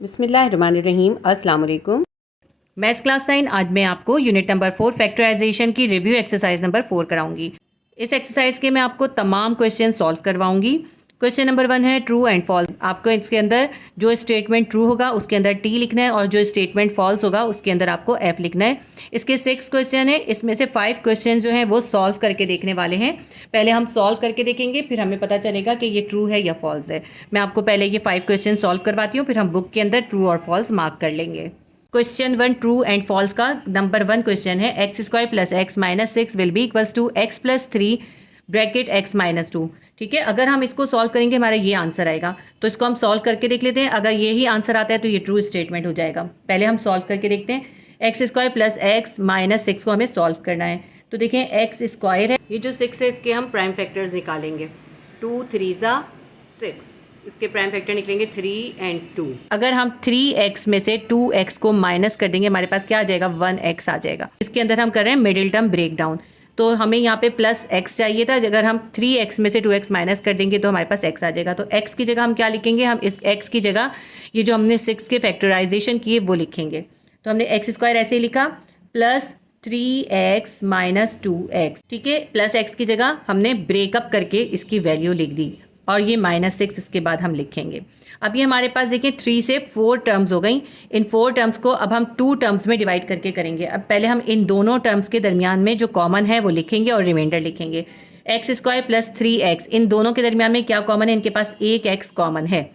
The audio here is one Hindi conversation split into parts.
बिस्मिल्लाहिर्रहमानिर्रहीम। अस्सलाम वालेकुम। मैथ्स क्लास 9 आज मैं आपको यूनिट नंबर 4 फैक्टराइजेशन की रिव्यू एक्सरसाइज नंबर 4 कराऊंगी। इस एक्सरसाइज के मैं आपको तमाम क्वेश्चन सॉल्व करवाऊंगी। क्वेश्चन नंबर 1 है ट्रू एंड फॉल्स। आपको इसके अंदर जो स्टेटमेंट ट्रू होगा उसके अंदर टी लिखना है और जो स्टेटमेंट फॉल्स होगा उसके अंदर आपको एफ लिखना है। इसके 6 क्वेश्चन है, इसमें से 5 क्वेश्चन जो हैं वो सॉल्व करके देखने वाले हैं। पहले हम सॉल्व करके देखेंगे, फिर हमें पता चलेगा कि ये ट्रू है या फॉल्स है। मैं आपको पहले ये 5 क्वेश्चन सॉल्व करवाती हूँ, फिर हम बुक के अंदर ट्रू और फॉल्स मार्क कर लेंगे। क्वेश्चन 1 ट्रू एंड फॉल्स का नंबर 1 क्वेश्चन है x square plus X minus 6 will be equals to X plus 3 bracket X minus 2। ठीक है, अगर हम इसको सॉल्व करेंगे हमारा ये आंसर आएगा, तो इसको हम सॉल्व करके देख लेते हैं। अगर यही आंसर आता है तो ये ट्रू स्टेटमेंट हो जाएगा। पहले हम सॉल्व करके देखते हैं। X square plus X minus 6 को हमें सॉल्व करना है। तो देखें एक्स स्क्वायर है, ये जो 6 है इसके हम प्राइम फैक्टर्स निकालेंगे। 2 3 ज़ा 6, इसके प्राइम फैक्टर निकलेंगे 3 एंड 2। अगर हम 3x में से 2x को माइनस कर देंगे हमारे पास क्या आ जाएगा, 1x आ जाएगा। इसके अंदर हम कर रहे हैं मिडिल टर्म ब्रेक डाउन, तो हमें यहाँ पे प्लस x चाहिए था। अगर हम 3x में से 2x माइनस कर देंगे तो हमारे पास x आ जाएगा। तो x की जगह हम क्या लिखेंगे, हम इस x की जगह ये जो हमने 6 के फैक्टराइजेशन किए वो लिखेंगे। तो हमने एक्स स्क्वायर ऐसे ही लिखा प्लस 3x माइनस 2x। ठीक है, प्लस x की जगह हमने ब्रेकअप करके इसकी वैल्यू लिख दी और ये माइनस 6 इसके बाद हम लिखेंगे। अब ये हमारे पास देखिए 3 से 4 टर्म्स हो गई। इन 4 टर्म्स को अब हम 2 टर्म्स में डिवाइड करके करेंगे। अब पहले हम इन दोनों टर्म्स के दरमियान में जो कॉमन है वो लिखेंगे और रिमाइंडर लिखेंगे। एक्स स्क्वायर प्लस 3x, इन दोनों के दरमियान में क्या कॉमन है, इनके पास एक x कॉमन है।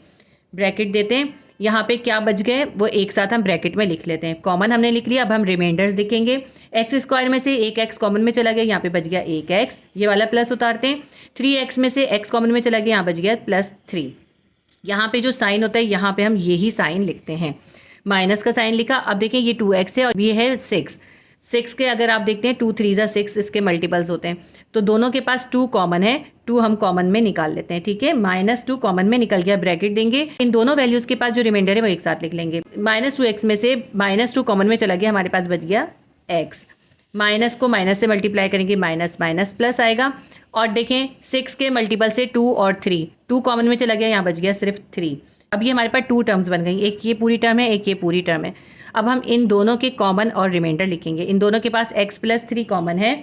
ब्रैकेट देते हैं, यहाँ पे क्या बच गए वो एक साथ हम ब्रैकेट में लिख लेते हैं। कॉमन हमने लिख लिया, अब हम रिमाइंडर्स लिखेंगे। एक्स स्क्वायर में से एक x कॉमन में चला गया, यहाँ पे बच गया एक x, ये वाला प्लस उतारते हैं। 3x में से x कॉमन में चला गया, यहाँ बच गया प्लस 3। यहाँ पे जो साइन होता है यहाँ पे हम यही साइन लिखते हैं, माइनस का साइन लिखा। अब देखें ये 2x है और ये है 6 के अगर आप देखते हैं 2 3 ज़ा 6 इसके मल्टीपल्स होते हैं, तो दोनों के पास 2 कॉमन है, 2 हम कॉमन में निकाल लेते हैं। ठीक है, -2 कॉमन में निकल गया, ब्रैकेट देंगे। इन दोनों वैल्यूज़ के पास जो रिमाइंडर है वो एक साथ लिख लेंगे। -2x में से -2 कॉमन में चला गया, हमारे पास बच गया x। माइनस को माइनस से मल्टीप्लाई करेंगे, माइनस माइनस प्लस आएगा। और देखें 6 के मल्टीपल से 2 और 3, 2 कॉमन में चला गया, यहाँ बच गया सिर्फ 3। अब ये हमारे पास 2 टर्म्स बन गई, एक ये पूरी टर्म है, एक ये पूरी टर्म है। अब हम इन दोनों के कॉमन और रिमाइंडर लिखेंगे। इन दोनों के पास x प्लस 3 कॉमन है,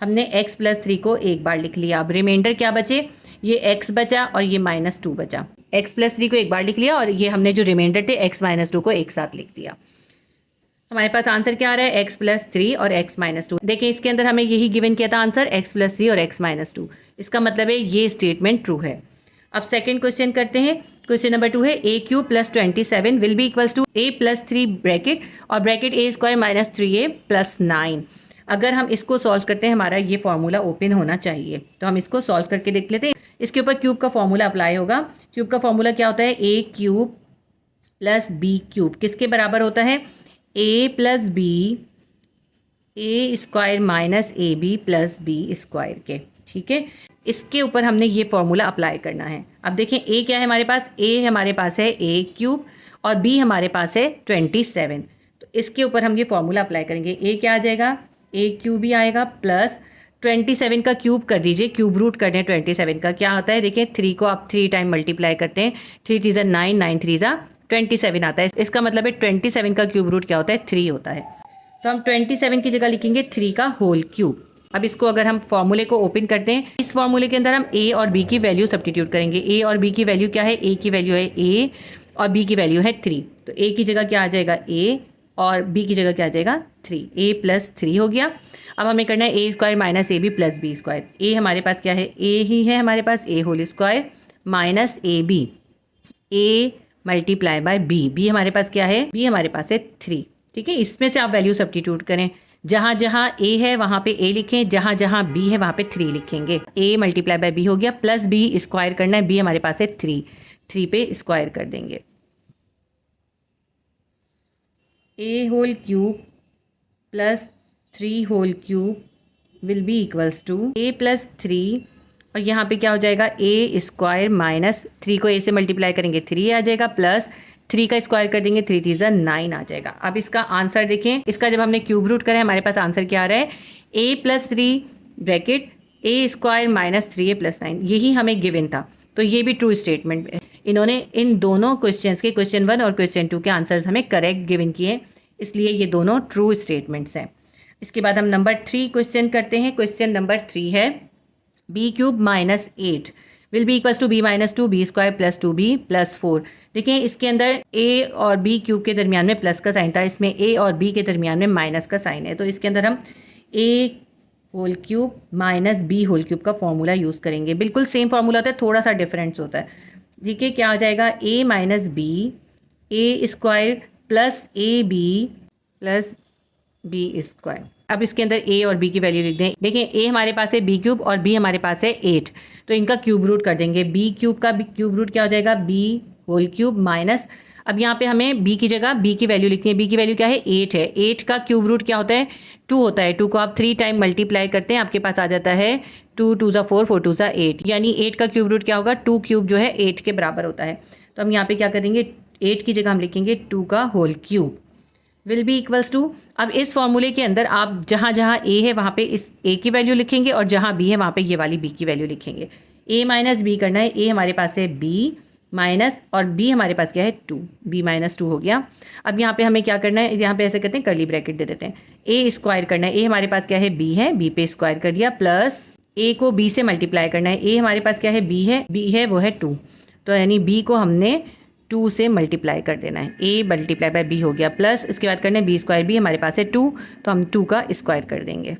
हमने x प्लस 3 को एक बार लिख लिया। अब रिमाइंडर क्या बचे, ये x बचा और ये -2 बचा। x प्लस 3 को एक बार लिख लिया और ये हमने जो रिमाइंडर थे x माइनस 2 को एक साथ लिख दिया। हमारे पास आंसर क्या आ रहा है, x प्लस 3 और x माइनस 2। देखिए इसके अंदर हमें यही गिवन किया था आंसर, x प्लस 3 और x माइनस 2। इसका मतलब है ये स्टेटमेंट ट्रू है। अब सेकंड क्वेश्चन करते हैं। क्वेश्चन नंबर 2 है a cube plus 27 will be equals to a plus 3 bracket और bracket a square minus 3a plus 9। अगर हम इसको सॉल्व करते हैं हमारा ये फॉर्मूला ओपन होना चाहिए, तो हम इसको सॉल्व करके देख लेते हैं। इसके ऊपर क्यूब का फॉर्मूला अप्लाई होगा। क्यूब का फॉर्मूला क्या होता है, a cube plus b cube किसके बराबर होता है, a plus B, A square minus A B plus B square के। ठीक है, इसके ऊपर हमने ये फॉर्मूला अप्लाई करना है। अब देखें a क्या है हमारे पास, a हमारे पास है a क्यूब और b हमारे पास है 27। तो इसके ऊपर हम ये फॉर्मूला अप्लाई करेंगे। a क्या आ जाएगा, a क्यूब ही आएगा प्लस 27 का क्यूब कर दीजिए, क्यूब रूट कर दें 27 का। क्या होता है देखिए 3 को आप 3 टाइम मल्टीप्लाई करते हैं, 3 3 ज़ा 9, 9 3 ज़ा 27 आता है। इसका मतलब है 27 का क्यूब रूट क्या होता है, 3 होता है। तो हम 27 की जगह लिखेंगे 3 का होल क्यूब। अब इसको अगर हम फॉर्मूले को ओपन करते हैं, इस फॉर्मूले के अंदर हम a और b की वैल्यू सब्स्टिट्यूट करेंगे। a और b की वैल्यू क्या है, a की वैल्यू है a और b की वैल्यू है 3। तो a की जगह क्या आ जाएगा a और b की जगह क्या आ जाएगा 3, a प्लस 3 हो गया। अब हमें करना है a square minus A B plus B square. a हमारे पास क्या है, a ही है हमारे पास, a whole square minus A B, a multiply by b, b हमारे पास क्या है, b हमारे पास है 3। ठीक है, इसमें से आप वैल्यू सब्स्टिट्यूट करें। जहाँ जहाँ a है वहाँ पे a लिखें, जहाँ जहाँ b है वहाँ पे 3 लिखेंगे। a मल्टीप्लाई बाय b हो गया, प्लस b स्क्वायर करना है, b हमारे पास है 3, 3 पे स्क्वायर कर देंगे। a whole cube plus 3 whole cube will be equals to a plus 3 और यहाँ पे क्या हो जाएगा, a स्क्वायर माइनस 3 को a से मल्टीप्लाई करेंगे 3 आ जाएगा, प्लस 3 का स्क्वायर कर देंगे 3 3 ज़ा 9 आ जाएगा। अब इसका आंसर देखें, इसका जब हमने क्यूब रूट करा है हमारे पास आंसर क्या आ रहा है, a plus 3 bracket a square minus 3a plus 9, यही हमें गिवन था। तो ये भी ट्रू स्टेटमेंट है। इन्होंने इन दोनों क्वेश्चंस के क्वेश्चन 1 और क्वेश्चन 2 के आंसर्स हमें करेक्ट गिवन किए, इसलिए ये दोनों ट्रू स्टेटमेंट्स हैं। इसके बाद हम नंबर 3 क्वेश्चन करते हैं। क्वेश्चन नंबर 3 है b³ minus 8 will be equals to b minus 2b square plus 2b plus 4। देखिए इसके अंदर a और b³ के दरमियान में प्लस का साइन था, इसमें a और b के दरमियान में माइनस का साइन है, तो इसके अंदर हम a³ माइनस b³ का फॉर्मूला यूज़ करेंगे। बिल्कुल सेम फार्मूला होता है, थोड़ा सा डिफरेंस होता है। देखिए क्या आ जाएगा, a minus b a square plus ab plus b square. अब इसके अंदर a और b की वैल्यू लिख दें। देखिए a हमारे पास है b³ और b हमारे पास है 8, तो इनका क्यूब रूट कर देंगे। b³ का क्यूब रूट क्या हो जाएगा, b³ माइनस, अब यहाँ पे हमें b की जगह b की वैल्यू लिखनी है। b की वैल्यू क्या है, 8 है। 8 का क्यूब रूट क्या होता है, 2 होता है। 2 को आप 3 टाइम मल्टीप्लाई करते हैं, आपके पास आ जाता है 2 2 ज़ा 4 4 2 ज़ा 8, यानी 8 का क्यूब रूट क्या होगा, 2 क्यूब जो है 8 के बराबर होता है। तो हम यहाँ पे क्या करेंगे, 8 की जगह हम लिखेंगे 2 का whole cube will be equals to. अब इस फॉर्मूले के अंदर आप जहाँ जहाँ a है वहाँ पे इस a की वैल्यू लिखेंगे और जहाँ b है वहाँ पे ये वाली b की वैल्यू लिखेंगे। a माइनस b करना है, a हमारे पास है b माइनस और b हमारे पास क्या है 2, b माइनस 2 हो गया। अब यहाँ पे हमें क्या करना है, यहाँ पे ऐसे करते हैं, कर्ली ब्रैकेट दे देते हैं। a स्क्वायर करना है, a हमारे पास क्या है b है, b पे स्क्वायर कर दिया, प्लस a को b से मल्टीप्लाई करना है। a हमारे पास क्या है b है वो है 2, तो यानी b को हमने 2 से मल्टीप्लाई कर देना है। a मल्टीप्लाई बाय b हो गया, प्लस इसके बाद करना है b स्क्वायर, b हमारे पास है 2, तो हम 2 का स्क्वायर कर देंगे।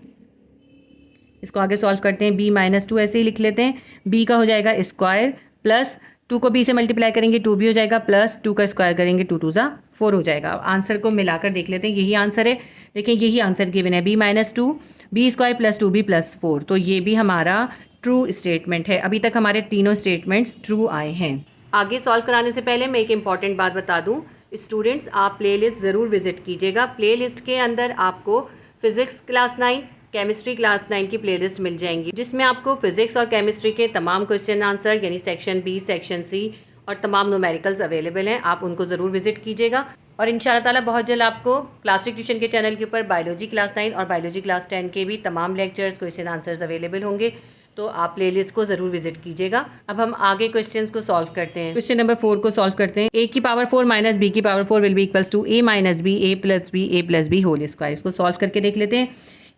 इसको आगे सॉल्व करते हैं, b माइनस 2 ऐसे ही लिख लेते हैं। b का हो जाएगा स्क्वायर, प्लस 2 को b से मल्टीप्लाई करेंगे 2b हो जाएगा, प्लस 2 का स्क्वायर करेंगे 2 2 ज़ा 4 हो जाएगा। आंसर को मिलाकर देख लेते हैं, यही आंसर है। देखिए यही आंसर गिवन है, b minus 2 b square plus 2b plus 4, तो ये भी हमारा ट्रू स्टेटमेंट है। अभी तक हमारे तीनों स्टेटमेंट्स ट्रू आए हैं। आगे सॉल्व कराने से पहले मैं एक इम्पॉर्टेंट बात बता दूं, स्टूडेंट्स आप प्लेलिस्ट ज़रूर विजिट कीजिएगा। प्लेलिस्ट के अंदर आपको फिज़िक्स क्लास 9, केमिस्ट्री क्लास 9 की प्लेलिस्ट मिल जाएंगी, जिसमें आपको फिज़िक्स और केमिस्ट्री के तमाम क्वेश्चन आंसर यानी सेक्शन बी, सेक्शन सी और तमाम न्यूमेरिकल्स अवेलेबल हैं। आप उनको ज़रूर विजिट कीजिएगा और इंशाल्लाह ताला बहुत जल्द आपको क्लासिक ट्यूशन के चैनल के ऊपर बायोलॉजी क्लास 9 और बायोलॉजी क्लास 10 के भी तमाम लेक्चर्स, क्वेश्चन आंसर्स अवेलेबल होंगे, तो आप प्लेलिस्ट को ज़रूर विजिट कीजिएगा। अब हम आगे क्वेश्चंस को सॉल्व करते हैं। क्वेश्चन नंबर 4 को सॉल्व करते हैं। a की पावर 4 माइनस b की power 4 will be equals to a minus b a plus b whole square. इसको सॉल्व करके देख लेते हैं।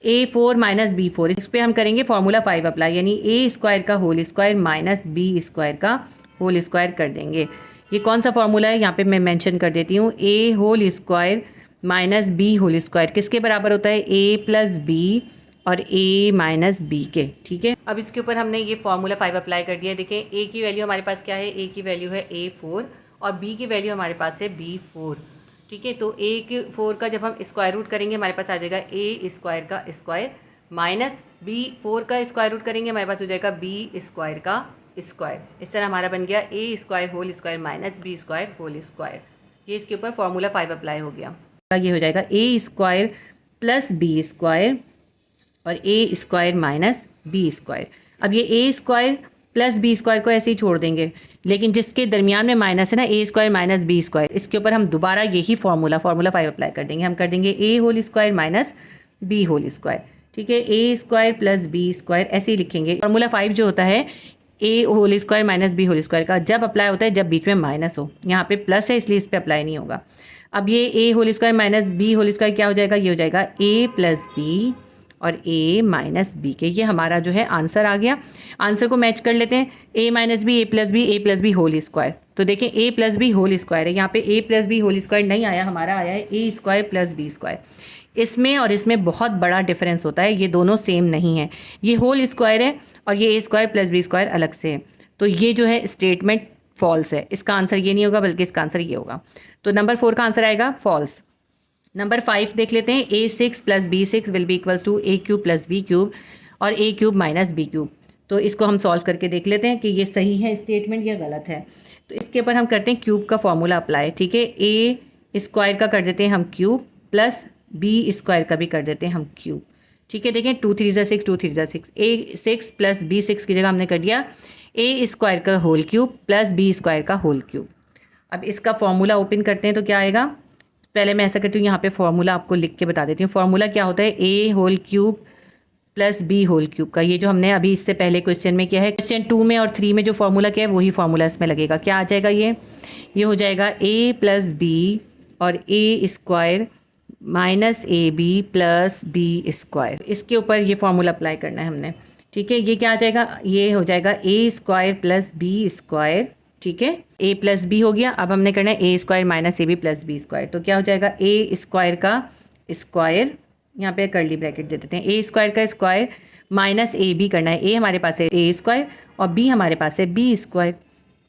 a4 माइनस b4, इस पर हम करेंगे फार्मूला 5 अप्लाई, यानी a स्क्वायर का whole square minus b square का होल स्क्वायर कर देंगे। ये कौन सा फार्मूला है, यहाँ पे मैं मेंशन कर देती हूँ। a whole square minus b whole square किसके बराबर होता है, a प्लस b और a माइनस b के, ठीक है। अब इसके ऊपर हमने ये फार्मूला 5 अप्लाई कर दिया। देखिए a की वैल्यू हमारे पास क्या है, a की वैल्यू है a4 और b की वैल्यू हमारे पास है b4, ठीक है। तो a4 का जब हम स्क्वायर रूट करेंगे हमारे पास आ जाएगा a स्क्वायर का स्क्वायर माइनस b4 का स्क्वायर रूट करेंगे हमारे पास हो जाएगा b स्क्वायर का स्क्वायर। इस तरह हमारा बन गया a square whole square minus b square whole square. ये इसके ऊपर फार्मूला 5 अप्लाई हो गया। ये हो जाएगा a square plus b square और a square minus B square. अब ये a square plus B square को ऐसे ही छोड़ देंगे, लेकिन जिसके दरमियान में माइनस है ना, a square minus B square, इसके ऊपर हम दोबारा यही फार्मूला 5 अप्लाई कर देंगे। हम कर देंगे a whole square minus b whole square, ठीक है। a square plus b square ऐसे ही लिखेंगे। फार्मूला 5 जो होता है a whole square minus b whole square का जब अप्लाई होता है जब बीच में माइनस हो, यहाँ पे प्लस है इसलिए इस पर अप्लाई नहीं होगा। अब ये a whole square minus b whole square क्या हो जाएगा, ये हो जाएगा a प्लस b और a माइनस बी के। ये हमारा जो है आंसर आ गया। आंसर को मैच कर लेते हैं, a minus b a plus b whole square. तो देखें a plus b whole square है, यहाँ पे a plus b whole square नहीं आया, हमारा आया है a square plus B square. इसमें और इसमें बहुत बड़ा डिफरेंस होता है, ये दोनों सेम नहीं है। ये होल स्क्वायर है और ये a square plus B square अलग से है, तो ये जो है स्टेटमेंट फॉल्स है। इसका आंसर ये नहीं होगा बल्कि इसका आंसर ये होगा। तो नंबर 4 का आंसर आएगा फॉल्स। नंबर 5 देख लेते हैं। a6 plus b6 will be equals to a³ plus b³ और a³ माइनस b³। तो इसको हम सॉल्व करके देख लेते हैं कि ये सही है स्टेटमेंट या गलत है। तो इसके ऊपर हम करते हैं क्यूब का फॉर्मूला अप्लाई, ठीक है। a स्क्वायर का कर देते हैं हम क्यूब, प्लस b स्क्वायर का भी कर देते हैं हम क्यूब, ठीक है। देखें 2 3 6 2 3 6, a6 प्लस b6 की जगह हमने कर दिया a स्क्वायर का whole cube plus b square का होल क्यूब। अब इसका फॉर्मूला ओपन करते हैं तो क्या आएगा, पहले मैं ऐसा करती हूँ, यहाँ पे फॉर्मूला आपको लिख के बता देती हूँ। फॉर्मूला क्या होता है, a whole cube plus b whole cube का। ये जो हमने अभी इससे पहले क्वेश्चन में किया है, क्वेश्चन 2 में और 3 में जो फॉर्मूला किया है वही फॉर्मूला इसमें लगेगा। क्या आ जाएगा ये हो जाएगा ए प्लस बी और a square minus A B plus B square. इसके ऊपर ये फॉर्मूला अप्लाई करना है हमने, ठीक है। ये क्या आ जाएगा, ये हो जाएगा ए स्क्वायर प्लस बी स्क्वायर, ठीक है। ए प्लस बी हो गया, अब हमने करना है a square minus A B plus B square. तो क्या हो जाएगा, ए स्क्वायर का स्क्वायर, यहाँ पे कर्ली ब्रैकेट दे देते हैं, ए स्क्वायर का स्क्वायर माइनस ए बी करना है। ए हमारे पास है ए स्क्वायर और बी हमारे पास है बी स्क्वायर,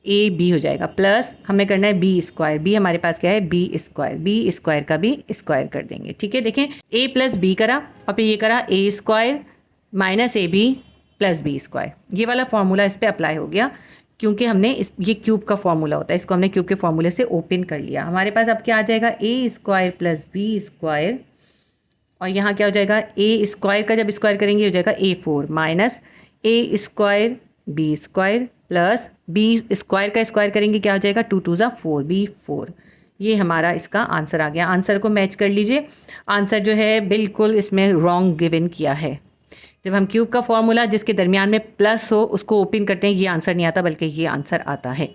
ए बी हो जाएगा, प्लस हमें करना है बी स्क्वायर, बी हमारे पास क्या है बी स्क्वायर, बी स्क्वायर का भी स्क्वायर कर देंगे, ठीक है। देखें ए प्लस बी करा और फिर ये करा a square minus A B plus B square. ये वाला फॉर्मूला इस पर अप्लाई हो गया क्योंकि हमने ये क्यूब का फॉर्मूला होता है, इसको हमने क्यूब के फॉर्मूले से ओपन कर लिया। हमारे पास अब क्या आ जाएगा, ए स्क्वायर प्लस बी स्क्वायर और यहाँ क्या हो जाएगा, ए स्क्वायर का जब स्क्वायर करेंगे हो जाएगा a 4 minus a square b square plus B square का स्क्वायर करेंगे क्या हो जाएगा, 2 2 4 बी 4। ये हमारा इसका आंसर आ गया। आंसर को मैच कर लीजिए। आंसर जो है बिल्कुल इसमें रॉन्ग गिवन किया है। जब हम क्यूब का फॉर्मूला जिसके दरमियान में प्लस हो उसको ओपन करते हैं, ये आंसर नहीं आता बल्कि ये आंसर आता है,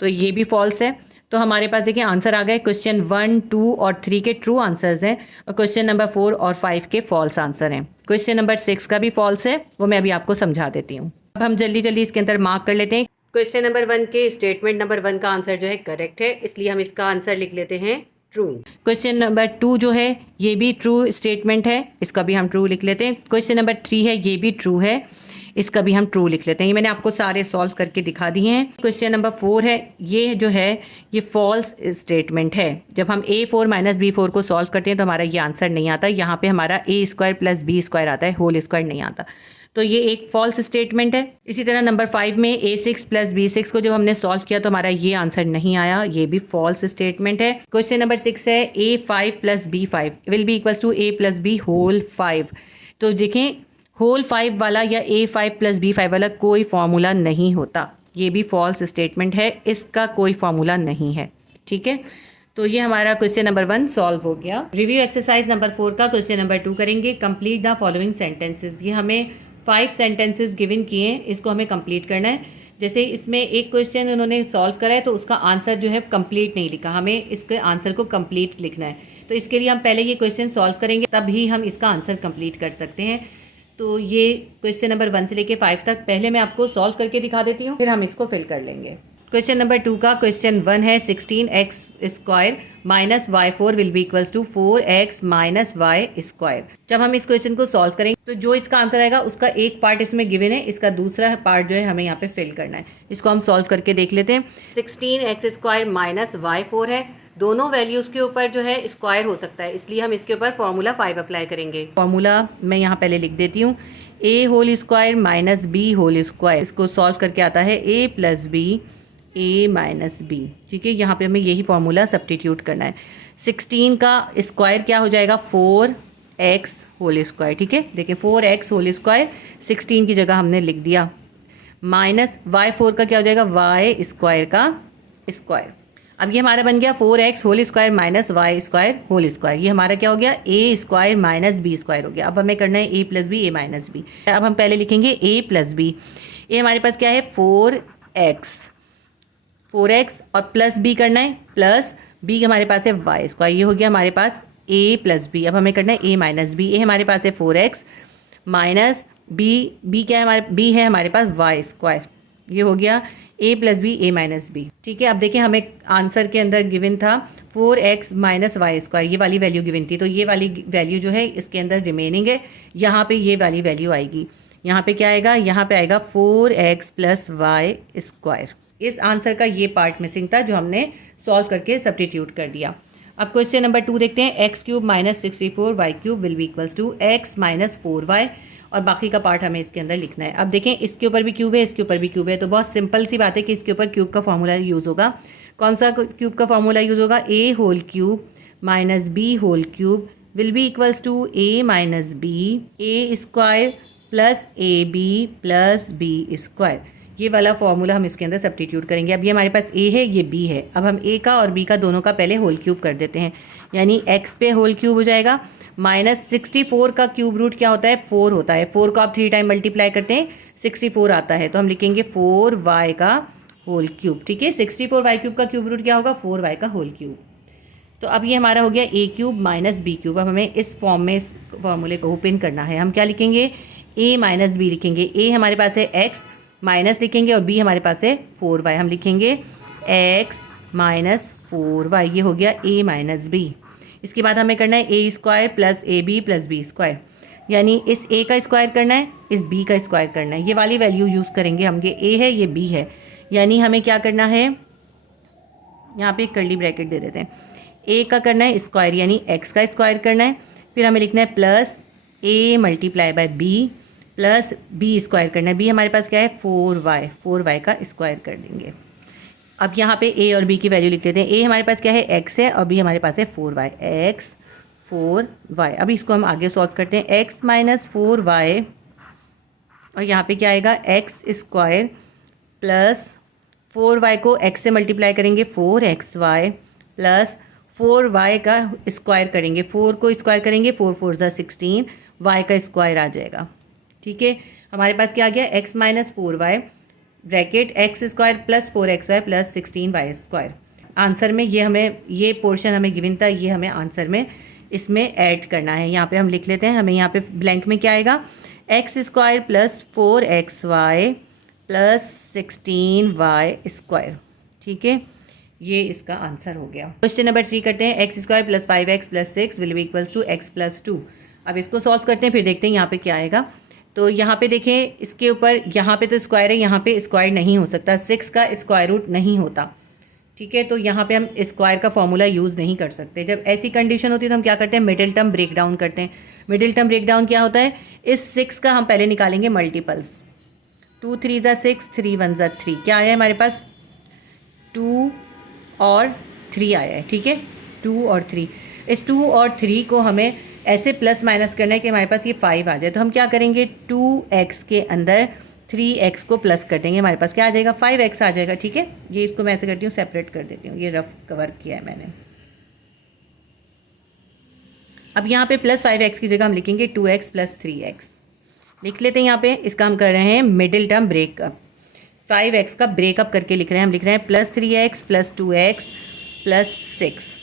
तो ये भी फॉल्स है। तो हमारे पास देखिए आंसर आ गए। क्वेश्चन 1, 2 और 3 के ट्रू आंसर्स हैं और क्वेश्चन नंबर 4 और 5 के फॉल्स आंसर हैं। क्वेश्चन नंबर 6 का भी फॉल्स है, वो मैं अभी आपको समझा देती हूँ। अब हम जल्दी जल्दी इसके अंदर मार्क कर लेते हैं। क्वेश्चन नंबर 1 के स्टेटमेंट नंबर 1 का आंसर जो है करेक्ट है, इसलिए हम इसका आंसर लिख लेते हैं ट्रू। क्वेश्चन नंबर 2 जो है ये भी ट्रू स्टेटमेंट है, इसका भी हम ट्रू लिख लेते हैं। क्वेश्चन नंबर 3 है, ये भी ट्रू है, इसका भी हम ट्रू लिख लेते हैं। ये मैंने आपको सारे सॉल्व करके दिखा दिए हैं। क्वेश्चन नंबर 4 है, ये जो है ये फॉल्स स्टेटमेंट है। जब हम A4 माइनस B4 को सॉल्व करते हैं तो हमारा ये आंसर नहीं आता। यहाँ पे हमारा A square plus B square आता है, होल स्क्वायर नहीं आता, तो ये एक फॉल्स स्टेटमेंट है। इसी तरह नंबर 5 में A6 प्लस B6 को जब हमने सॉल्व किया तो हमारा ये आंसर नहीं आया, ये भी फॉल्स स्टेटमेंट है। क्वेश्चन नंबर 6 है, A5 plus B5 will be equals to A plus B whole 5। तो देखें होल 5 वाला या A5 प्लस B5 वाला कोई फॉर्मूला नहीं होता, ये भी फॉल्स स्टेटमेंट है, इसका कोई फॉर्मूला नहीं है, ठीक है। तो ये हमारा क्वेश्चन नंबर 1 सॉल्व हो गया। रिव्यू एक्सरसाइज नंबर 4 का क्वेश्चन नंबर 2 करेंगे। Complete the following sentences. ये हमें 5 सेंटेंसेस गिवन किए हैं, इसको हमें कंप्लीट करना है। जैसे इसमें एक क्वेश्चन उन्होंने सॉल्व करा है तो उसका आंसर जो है कंप्लीट नहीं लिखा, हमें इसके आंसर को कंप्लीट लिखना है। तो इसके लिए हम पहले ये क्वेश्चन सॉल्व करेंगे, तभी हम इसका आंसर कंप्लीट कर सकते हैं। तो ये क्वेश्चन नंबर 1 से लेके 5 तक पहले मैं आपको सॉल्व करके दिखा देती हूँ, फिर हम इसको फिल कर लेंगे। क्वेश्चन नंबर 2 का क्वेश्चन 1 है, 16x square minus y4 will be equals to 4x minus y square. जब हम इस क्वेश्चन को सॉल्व करेंगे तो जो इसका आंसर आएगा उसका एक पार्ट इसमें गिवन है, इसका दूसरा पार्ट जो है हमें यहाँ पे फिल करना है। इसको हम सॉल्व करके देख लेते हैं। 16x स्क्वायर माइनस y4 है, दोनों वैल्यूज़ के ऊपर जो है स्क्वायर हो सकता है, इसलिए हम इसके ऊपर फॉर्मूला 5 अप्लाई करेंगे। फॉर्मूला मैं यहाँ पहले लिख देती हूँ, a whole square minus b whole square. इसको सॉल्व करके आता है a plus b a minus b, ठीक है। यहाँ पे हमें यही फॉर्मूला सब्स्टिट्यूट करना है। 16 का स्क्वायर क्या हो जाएगा, 4x होल स्क्वायर, ठीक है। देखिए 4x होल स्क्वायर 16 की जगह हमने लिख दिया, माइनस y4 का क्या हो जाएगा, y स्क्वायर का स्क्वायर। अब ये हमारा बन गया 4x whole square minus y square whole square. ये हमारा क्या हो गया, a square minus B square हो गया। अब हमें करना है a plus b a minus b. अब हम पहले लिखेंगे a प्लस बी। ये हमारे पास क्या है 4x और प्लस b करना है, प्लस b हमारे पास है y स्क्वायर। ये हो गया हमारे पास a प्लस बी। अब हमें करना है a माइनस बी। ये हमारे पास है 4x माइनस b क्या है, हमारे b है हमारे पास y स्क्वायर। ये हो गया a plus b a minus b, ठीक है। अब देखिए हमें आंसर के अंदर गिवन था 4x माइनस वाई स्क्वायर, ये वाली वैल्यू गिवन थी, तो ये वाली वैल्यू जो है इसके अंदर रिमेनिंग है। यहाँ पे ये वाली वैल्यू आएगी, यहाँ पे क्या आएगा, यहाँ पे आएगा 4x प्लस वाई स्क्वायर। इस आंसर का ये पार्ट मिसिंग था जो हमने सॉल्व करके सब्स्टिट्यूट कर दिया। अब क्वेश्चन नंबर 2 देखते हैं। X cube minus 64 y cube will be equals to x minus 4y, और बाकी का पार्ट हमें इसके अंदर लिखना है। अब देखें इसके ऊपर भी क्यूब है, इसके ऊपर भी क्यूब है, तो बहुत सिंपल सी बात है कि इसके ऊपर क्यूब का फॉर्मूला यूज़ होगा। कौन सा क्यूब का फॉर्मूला यूज़ होगा, a whole cube minus b whole cube will be equals to a minus b a square plus ab plus b square. ये वाला फॉर्मूला हम इसके अंदर सब्स्टिट्यूट करेंगे। अब ये हमारे पास a है, ये b है। अब हम a का और b का दोनों का पहले होल क्यूब कर देते हैं, यानी x पे होल क्यूब हो जाएगा -64 का क्यूब रूट क्या होता है, 4 होता है। 4 को आप 3 टाइम मल्टीप्लाई करते हैं 64 आता है, तो हम लिखेंगे 4y का होल क्यूब। ठीक है, 64y क्यूब का क्यूब रूट क्या होगा, 4y का होल क्यूब। तो अब ये हमारा हो गया a cube minus b cube. अब हमें इस फॉर्म में इस फॉर्मूले को ओपन करना है। हम क्या लिखेंगे, a माइनस बी लिखेंगे। a हमारे पास है x माइनस लिखेंगे और b हमारे पास है 4y। हम लिखेंगे x माइनस 4y, ये हो गया a माइनस बी। इसके बाद हमें करना है a square plus a B plus B square, यानी इस a का स्क्वायर करना है, इस b का स्क्वायर करना है। ये वाली वैल्यू यूज़ करेंगे हम, ये a है ये b है, यानी हमें क्या करना है, यहाँ पे एक कर्ली ब्रैकेट दे देते हैं। a का करना है स्क्वायर यानी x का स्क्वायर करना है, फिर हमें लिखना है plus a multiply by b plus b square करना है। b हमारे पास क्या है 4y का स्क्वायर कर देंगे। अब यहाँ पे a और b की वैल्यू लिख लेते हैं। a हमारे पास क्या है x है और b हमारे पास है 4y, x 4y। अभी इसको हम आगे सॉल्व करते हैं। x माइनस 4y और यहाँ पे क्या आएगा x स्क्वायर प्लस 4y को x से मल्टीप्लाई करेंगे 4xy प्लस 4y का स्क्वायर करेंगे, 4 को स्क्वायर करेंगे 4 4 ज़ा 16, y का स्क्वायर आ जाएगा। ठीक है, हमारे पास क्या आ गया, x minus 4y bracket x square plus 4xy plus 16y square. Answer में ये हमें, ये पोर्शन हमें गिवन था, ये हमें आंसर में इसमें ऐड करना है। यहाँ पे हम लिख लेते हैं, हमें यहाँ पे ब्लैंक में क्या आएगा, x square plus 4xy plus 16y square. ठीक है, ये इसका आंसर हो गया। क्वेश्चन नंबर 3 करते हैं। X square plus 5x plus 6 will be equals to x plus 2। अब इसको सॉल्व करते हैं, फिर देखते हैं यहाँ पे क्या आएगा। तो यहाँ पे देखें, इसके ऊपर यहाँ पे तो स्क्वायर है, यहाँ पे स्क्वायर नहीं हो सकता, 6 का स्क्वायर रूट नहीं होता। ठीक है, तो यहाँ पे हम स्क्वायर का फॉर्मूला यूज़ नहीं कर सकते। जब ऐसी कंडीशन होती है तो हम क्या करते हैं, मिडिल टर्म ब्रेक डाउन करते हैं। मिडिल टर्म ब्रेक डाउन क्या होता है, इस 6 का हम पहले निकालेंगे मल्टीपल्स। 2 3 ज़ा 6, 3 1 ज़ा 3, क्या आया है हमारे पास 2 और 3 आया है। ठीक है, 2 और 3, इस 2 और 3 को हमें ऐसे प्लस माइनस करना है कि हमारे पास ये 5 आ जाए। तो हम क्या करेंगे, 2x के अंदर 3x को प्लस कर देंगे, हमारे पास क्या आ जाएगा 5x आ जाएगा। ठीक है, ये इसको मैं ऐसे करती हूँ, सेपरेट कर देती हूँ, ये रफ कवर किया है मैंने। अब यहाँ पे प्लस 5x की जगह हम लिखेंगे 2x प्लस 3x लिख लेते हैं। यहाँ पे इसका हम कर रहे हैं मिडिल टर्म ब्रेकअप, 5x का ब्रेकअप करके लिख रहे हैं। हम लिख रहे हैं plus 3x plus 2x plus 6।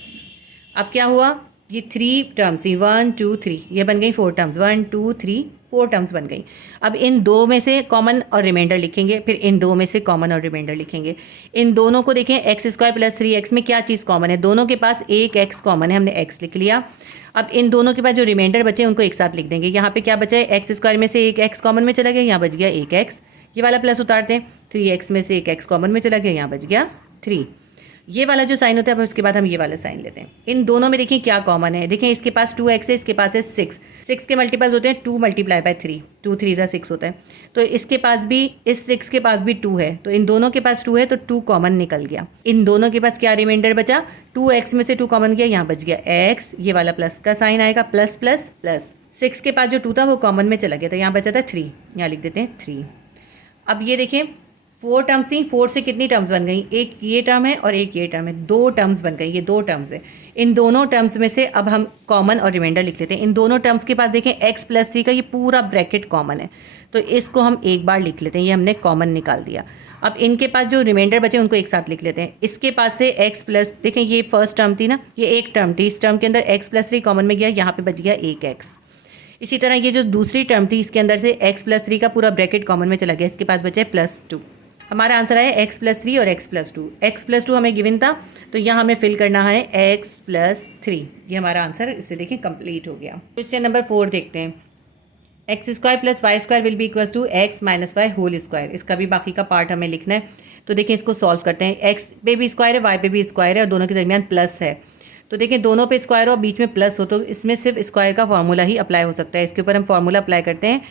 अब क्या हुआ, ये 3 टर्म्स थी, 1 2 3, ये बन गई 4 टर्म्स, 1 2 3 4 टर्म्स बन गई। अब इन दो में से कॉमन और रिमाइंडर लिखेंगे, फिर इन दो में से कॉमन और रिमाइंडर लिखेंगे। इन दोनों को देखें, एक्स स्क्वायर प्लस 3x में क्या चीज़ कॉमन है, दोनों के पास एक x कॉमन है, हमने x लिख लिया। अब इन दोनों के पास जो रिमाइंडर बचे उनको एक साथ लिख देंगे। यहाँ पे क्या बचा है, एक्स स्क्वायर में से एक x कॉमन में चला गया, यहाँ बच गया एक x, ये वाला प्लस उतारते हैं, 3x में से एक x कॉमन में चला गया, यहाँ बच गया 3। ये वाला जो साइन होता है, अब उसके बाद हम ये वाला साइन लेते हैं। इन दोनों में देखिए क्या कॉमन है, देखें इसके पास 2x है, इसके पास है 6 के मल्टीपल्स होते हैं 2 मल्टीप्लाई बाय 3, 2 3 ज़ा 6 होता है। तो इसके पास भी, इस 6 के पास भी 2 है, तो इन दोनों के पास 2 है, तो 2 कॉमन निकल गया। इन दोनों के पास क्या रिमाइंडर बचा, 2x में से 2 कॉमन गया, यहाँ बच गया x, ये वाला प्लस का साइन आएगा, प्लस प्लस प्लस। 6 के पास जो 2 था वो कॉमन में चला गया था, यहाँ बचा था 3, यहाँ लिख देते हैं 3। अब ये देखें 4 टर्म्स थी, 4 से कितनी टर्म्स बन गई, एक ये टर्म है और एक ये टर्म है, 2 टर्म्स बन गई, ये 2 टर्म्स है। इन दोनों टर्म्स में से अब हम कॉमन और रिमाइंडर लिख लेते हैं। इन दोनों टर्म्स के पास देखें x प्लस 3 का ये पूरा ब्रैकेट कॉमन है, तो इसको हम एक बार लिख लेते हैं, ये हमने कॉमन निकाल दिया। अब इनके पास जो रिमाइंडर बचे उनको एक साथ लिख लेते हैं। इसके पास से x प्लस, देखें ये फर्स्ट टर्म थी ना, ये एक टर्म थी, इस टर्म के अंदर x प्लस 3 कॉमन में गया, यहाँ पे बच गया एक x। इसी तरह ये जो दूसरी टर्म थी, इसके अंदर से x प्लस 3 का पूरा ब्रैकेट कॉमन में चला गया, इसके पास बचे प्लस 2। हमारा आंसर है x प्लस 3 और x प्लस 2। x प्लस 2 हमें गिवन था, तो यहाँ हमें फिल करना है x प्लस 3। ये हमारा आंसर, इससे देखें कंप्लीट हो गया। क्वेश्चन नंबर 4 देखते हैं। X square plus y square will be equals to x minus y whole square. इसका भी बाकी का पार्ट हमें लिखना है, तो देखिए इसको सॉल्व करते हैं। एक्स पे भी स्क्वायर है, वाई पे भी स्क्वायर है और दोनों के दरमियान प्लस है। तो देखिए दोनों पे स्क्वायर हो और बीच में प्लस हो, तो इसमें सिर्फ स्क्वायर का फार्मूला ही अप्लाई हो सकता है। इसके ऊपर हम फार्मूला अप्लाई करते हैं,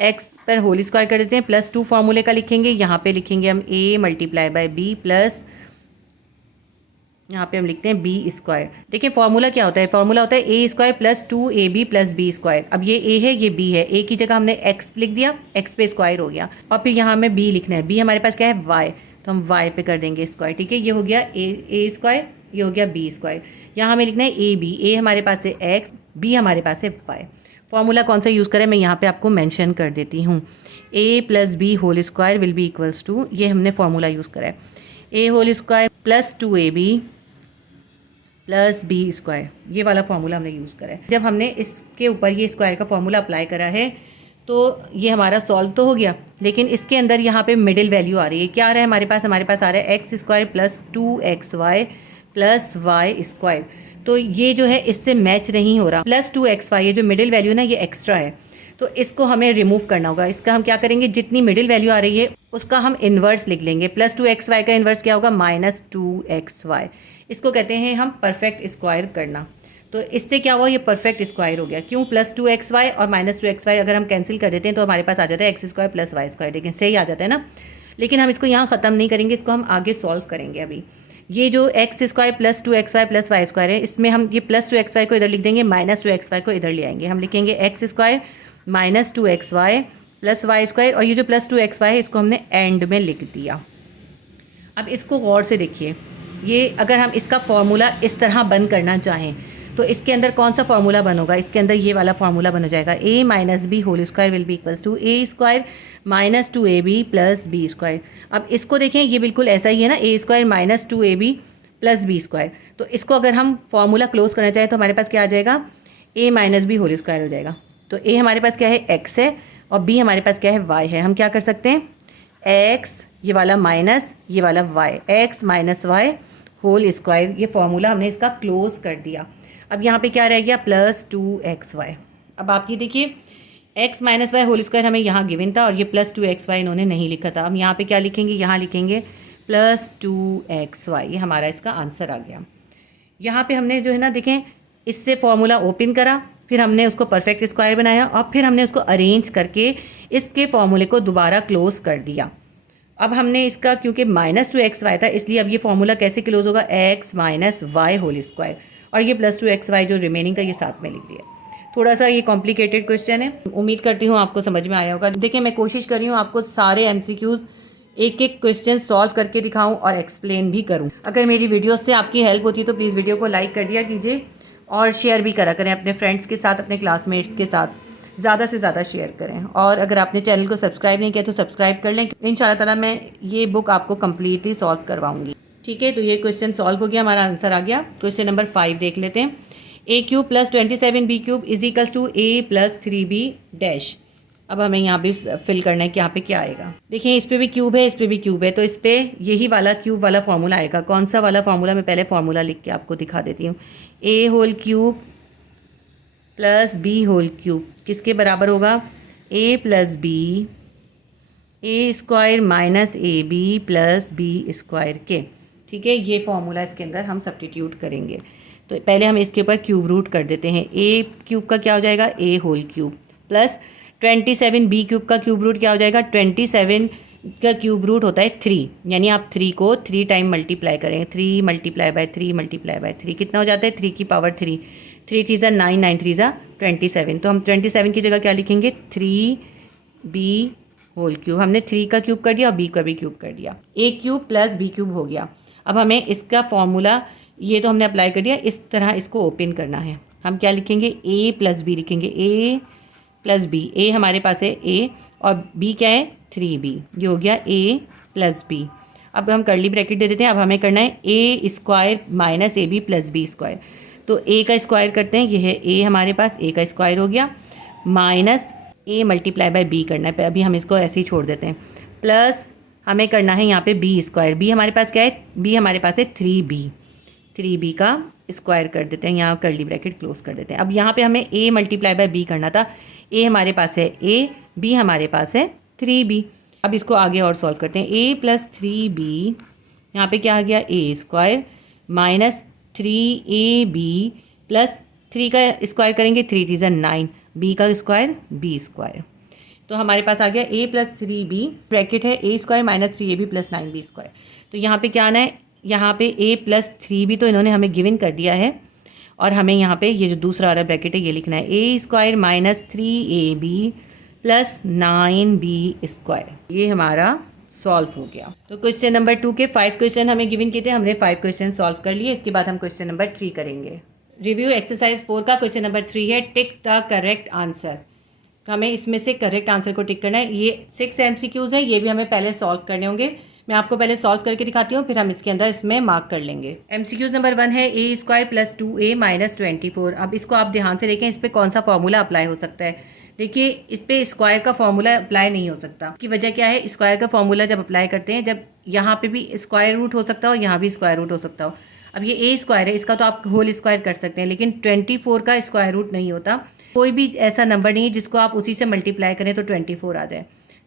एक्स पर होल स्क्वायर कर देते हैं, प्लस 2 फार्मूले का लिखेंगे, यहाँ पे लिखेंगे हम a multiply by b plus, यहाँ पे हम लिखते हैं बी स्क्वायर। देखिए फार्मूला क्या होता है, फार्मूला होता है a square plus 2ab plus B square. अब ये a है, ये b है, a की जगह हमने x लिख दिया, x पे स्क्वायर हो गया, और फिर यहाँ हमें b लिखना है। b हमारे पास क्या है, y, तो हम y पे कर देंगे स्क्वायर। ठीक है, ये हो गया a स्क्वायर, ये हो गया b स्क्वायर। यहाँ हमें लिखना है a b, a हमारे पास है x, बी हमारे पास है वाई। फॉर्मूला कौन सा यूज़ करें मैं यहाँ पे आपको मेंशन कर देती हूँ। A plus b whole square will be equals to, ये हमने फॉर्मूला यूज़ करा है, a whole square plus 2ab plus B square, ये वाला फॉर्मूला हमने यूज़ करा है। जब हमने इसके ऊपर ये स्क्वायर का फॉर्मूला अप्लाई करा है तो ये हमारा सॉल्व तो हो गया, लेकिन इसके अंदर यहाँ पे मिडिल वैल्यू आ रही है। क्या आ रहा है हमारे पास आ रहा है x square plus 2xy plus y square. तो ये जो है इससे मैच नहीं हो रहा। प्लस 2xy ये जो मिडिल वैल्यू ना ये एक्स्ट्रा है, तो इसको हमें रिमूव करना होगा। इसका हम क्या करेंगे, जितनी मिडिल वैल्यू आ रही है उसका हम इन्वर्स लिख लेंगे। प्लस 2xy का इन्वर्स क्या होगा, माइनस 2xy। इसको कहते हैं हम परफेक्ट स्क्वायर करना। तो इससे क्या हुआ, ये परफेक्ट स्क्वायर हो गया। क्यों, प्लस 2xy और माइनस 2xy अगर हम कैंसिल कर देते हैं तो हमारे पास आ जाता है x square plus y square. देखिए सही आ जाता है ना। लेकिन हम इसको यहाँ ख़त्म नहीं करेंगे, इसको हम आगे सॉल्व करेंगे। अभी ये जो x square plus 2xy plus y square है, इसमें हम ये प्लस 2xy को इधर लिख देंगे, माइनस 2xy को इधर ले आएंगे। हम लिखेंगे x square minus 2xy plus y square, और ये जो प्लस 2xy है इसको हमने एंड में लिख दिया। अब इसको गौर से देखिए, ये अगर हम इसका फॉर्मूला इस तरह बंद करना चाहें तो इसके अंदर कौन सा फॉर्मूला बन होगा, इसके अंदर ये वाला फॉर्मूला बन हो जाएगा, a minus b whole square will be equals to a square minus 2ab plus B square. अब इसको देखें, ये बिल्कुल ऐसा ही है ना, a square minus 2ab plus B square. तो इसको अगर हम फॉर्मूला क्लोज करना चाहें तो हमारे पास क्या आ जाएगा, a minus b whole square हो जाएगा। तो ए हमारे पास क्या है, एक्स है, और बी हमारे पास क्या है, वाई है। हम क्या कर सकते हैं, एक्स ये वाला माइनस ये वाला y, x minus y whole square, ये फॉर्मूला हमने इसका क्लोज कर दिया। अब यहाँ पे क्या रह गया, प्लस 2xy। अब आप ये देखिए, x minus y whole square हमें यहाँ गिवन था और ये प्लस 2xy इन्होंने नहीं लिखा था। अब यहाँ पे क्या लिखेंगे, यहाँ लिखेंगे प्लस 2xy, ये हमारा इसका आंसर आ गया। यहाँ पे हमने जो है ना, देखें, इससे फॉर्मूला ओपन करा, फिर हमने उसको परफेक्ट स्क्वायर बनाया और फिर हमने उसको अरेंज करके इसके फॉर्मूले को दोबारा क्लोज कर दिया। अब हमने इसका, क्योंकि माइनस 2xy था, इसलिए अब ये फॉर्मूला कैसे क्लोज होगा, x minus y whole square, और ये प्लस 2xy जो रिमेनिंग था ये साथ में लिख दिया। थोड़ा सा ये कॉम्प्लिकेटेड क्वेश्चन है, उम्मीद करती हूँ आपको समझ में आया होगा। देखिए मैं कोशिश कर रही हूँ आपको सारे MCQs एक एक क्वेश्चन सॉल्व करके दिखाऊं और एक्सप्लेन भी करूं। अगर मेरी वीडियो से आपकी हेल्प होती है तो प्लीज़ वीडियो को लाइक कर दिया कीजिए और शेयर भी करा करें अपने फ्रेंड्स के साथ, अपने क्लासमेट्स के साथ, ज़्यादा से ज़्यादा शेयर करें। और अगर आपने चैनल को सब्सक्राइब नहीं किया तो सब्सक्राइब कर लें। इंशाल्लाह ताला मैं ये बुक आपको कम्प्लीटली सॉल्व करवाऊँगी। ठीक है, तो ये क्वेश्चन सॉल्व हो गया, हमारा आंसर आ गया। क्वेश्चन नंबर 5 देख लेते हैं। A cube plus 27b cube is equals to a plus 3b dash. अब हमें यहाँ भी फिल करना है कि यहाँ पे क्या आएगा। देखिए इस पर भी क्यूब है, इस पर भी क्यूब है, तो इस पर यही वाला क्यूब वाला फॉर्मूला आएगा। कौन सा वाला फॉर्मूला, मैं पहले फॉर्मूला लिख के आपको दिखा देती हूँ। A whole cube plus b whole cube किसके बराबर होगा, a plus B, A square minus A B plus B square के। ठीक है, ये फॉर्मूला इसके अंदर हम सब्स्टिट्यूट करेंगे। तो पहले हम इसके ऊपर क्यूब रूट कर देते हैं। ए क्यूब का क्या हो जाएगा, a whole cube plus 27 b cube का क्यूब रूट क्या हो जाएगा, 27 का क्यूब रूट होता है 3, यानी आप 3 को 3 टाइम मल्टीप्लाई करेंगे। 3 मल्टीप्लाई बाय 3 मल्टीप्लाई बाय 3 कितना हो जाता है, 3 की पावर 3, 3 3 9, 9 3 27। तो हम 27 की जगह क्या लिखेंगे, 3b होल क्यूब। हमने 3 का क्यूब कर दिया और b का भी क्यूब कर दिया। a cube plus b cube हो गया। अब हमें इसका फॉर्मूला ये तो हमने अप्लाई कर दिया, इस तरह इसको ओपन करना है। हम क्या लिखेंगे, a प्लस बी लिखेंगे, a प्लस बी। ए हमारे पास है a और b क्या है, 3b। ये हो गया a प्लस बी। अब हम कर्ली ब्रैकेट दे देते हैं। अब हमें करना है a square minus A B plus B square. तो a का स्क्वायर करते हैं, ये है a हमारे पास, a का स्क्वायर हो गया, minus a multiply by b करना है। अभी हम इसको ऐसे ही छोड़ देते हैं। प्लस हमें करना है यहाँ पे b स्क्वायर। b हमारे पास क्या है, b हमारे पास है 3b का स्क्वायर कर देते हैं, यहाँ कर्ली ब्रैकेट क्लोज कर देते हैं। अब यहाँ पे हमें a मल्टीप्लाई बाय b करना था। a हमारे पास है a, b हमारे पास है 3b। अब इसको आगे और सॉल्व करते हैं। a प्लस 3b, यहाँ पे क्या आ गया, a square minus 3ab plus 3 का स्क्वायर करेंगे, 3 3 9, b का स्क्वायर b स्क्वायर। तो हमारे पास आ गया a प्लस 3b, ब्रैकेट है a square minus 3ab plus 9b square. तो यहाँ पे क्या आना है, यहाँ पे a प्लस 3b तो इन्होंने हमें गिवन कर दिया है, और हमें यहाँ पे ये जो दूसरा वाला ब्रैकेट है ये लिखना है, a square minus 3ab plus 9b square. ये हमारा सॉल्व हो गया। तो क्वेश्चन नंबर 2 के 5 क्वेश्चन हमें गिवन किए थे, हमने 5 क्वेश्चन सॉल्व कर लिए। इसके बाद हम क्वेश्चन नंबर 3 करेंगे। रिव्यू एक्सरसाइज 4 का क्वेश्चन नंबर 3 है, टिक द करेक्ट आंसर। हमें इसमें से करेक्ट आंसर को टिक करना है। ये 6 MCQs हैं, ये भी हमें पहले सॉल्व करने होंगे। मैं आपको पहले सॉल्व करके दिखाती हूँ, फिर हम इसके अंदर इसमें मार्क कर लेंगे। MCQs नंबर 1 है a² + 2a - 24। अब इसको आप ध्यान से देखें, इस पर कौन सा फॉर्मूला अप्लाई हो सकता है। देखिए, इस पे स्क्वायर का फॉर्मूला अप्लाई नहीं हो सकता। इसकी वजह क्या है, स्क्वायर का फॉर्मूला जब अप्लाई करते हैं, जब यहाँ पे भी स्क्वायर रूट हो सकता हो, यहाँ भी स्क्वायर रूट हो सकता हो। अब ये a² है, इसका तो आप होल स्क्वायर कर सकते हैं, लेकिन 24 का स्क्वायर रूट नहीं होता। कोई भी ऐसा नंबर नहीं है जिसको आप उसी से मल्टीप्लाई करें तो 24 आ जाए।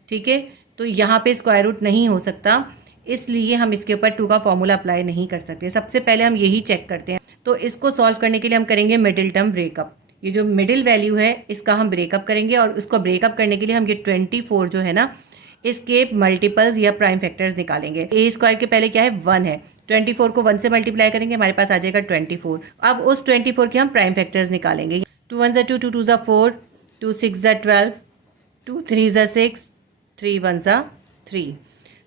ठीक है, तो यहाँ पे स्क्वायर रूट नहीं हो सकता, इसलिए हम इसके ऊपर 2 का फॉर्मूला अप्लाई नहीं कर सकते। सबसे पहले हम यही चेक करते हैं। तो इसको सॉल्व करने के लिए हम करेंगे मिडिल टर्म ब्रेकअप। ये जो मिडिल वैल्यू है इसका हम ब्रेकअप करेंगे, और इसको ब्रेकअप करने के लिए हम ये 24 जो है ना, इसके मल्टीपल्स या प्राइम फैक्टर्स निकालेंगे। a² के पहले क्या है, 1 है। 24 को 1 से मल्टीप्लाई करेंगे, हमारे पास आ जाएगा 24। अब उस 24 के हम प्राइम फैक्टर्स निकालेंगे। 2 1 2, 2 2 4, 2 6 12, 2 3 6, 3 1 3।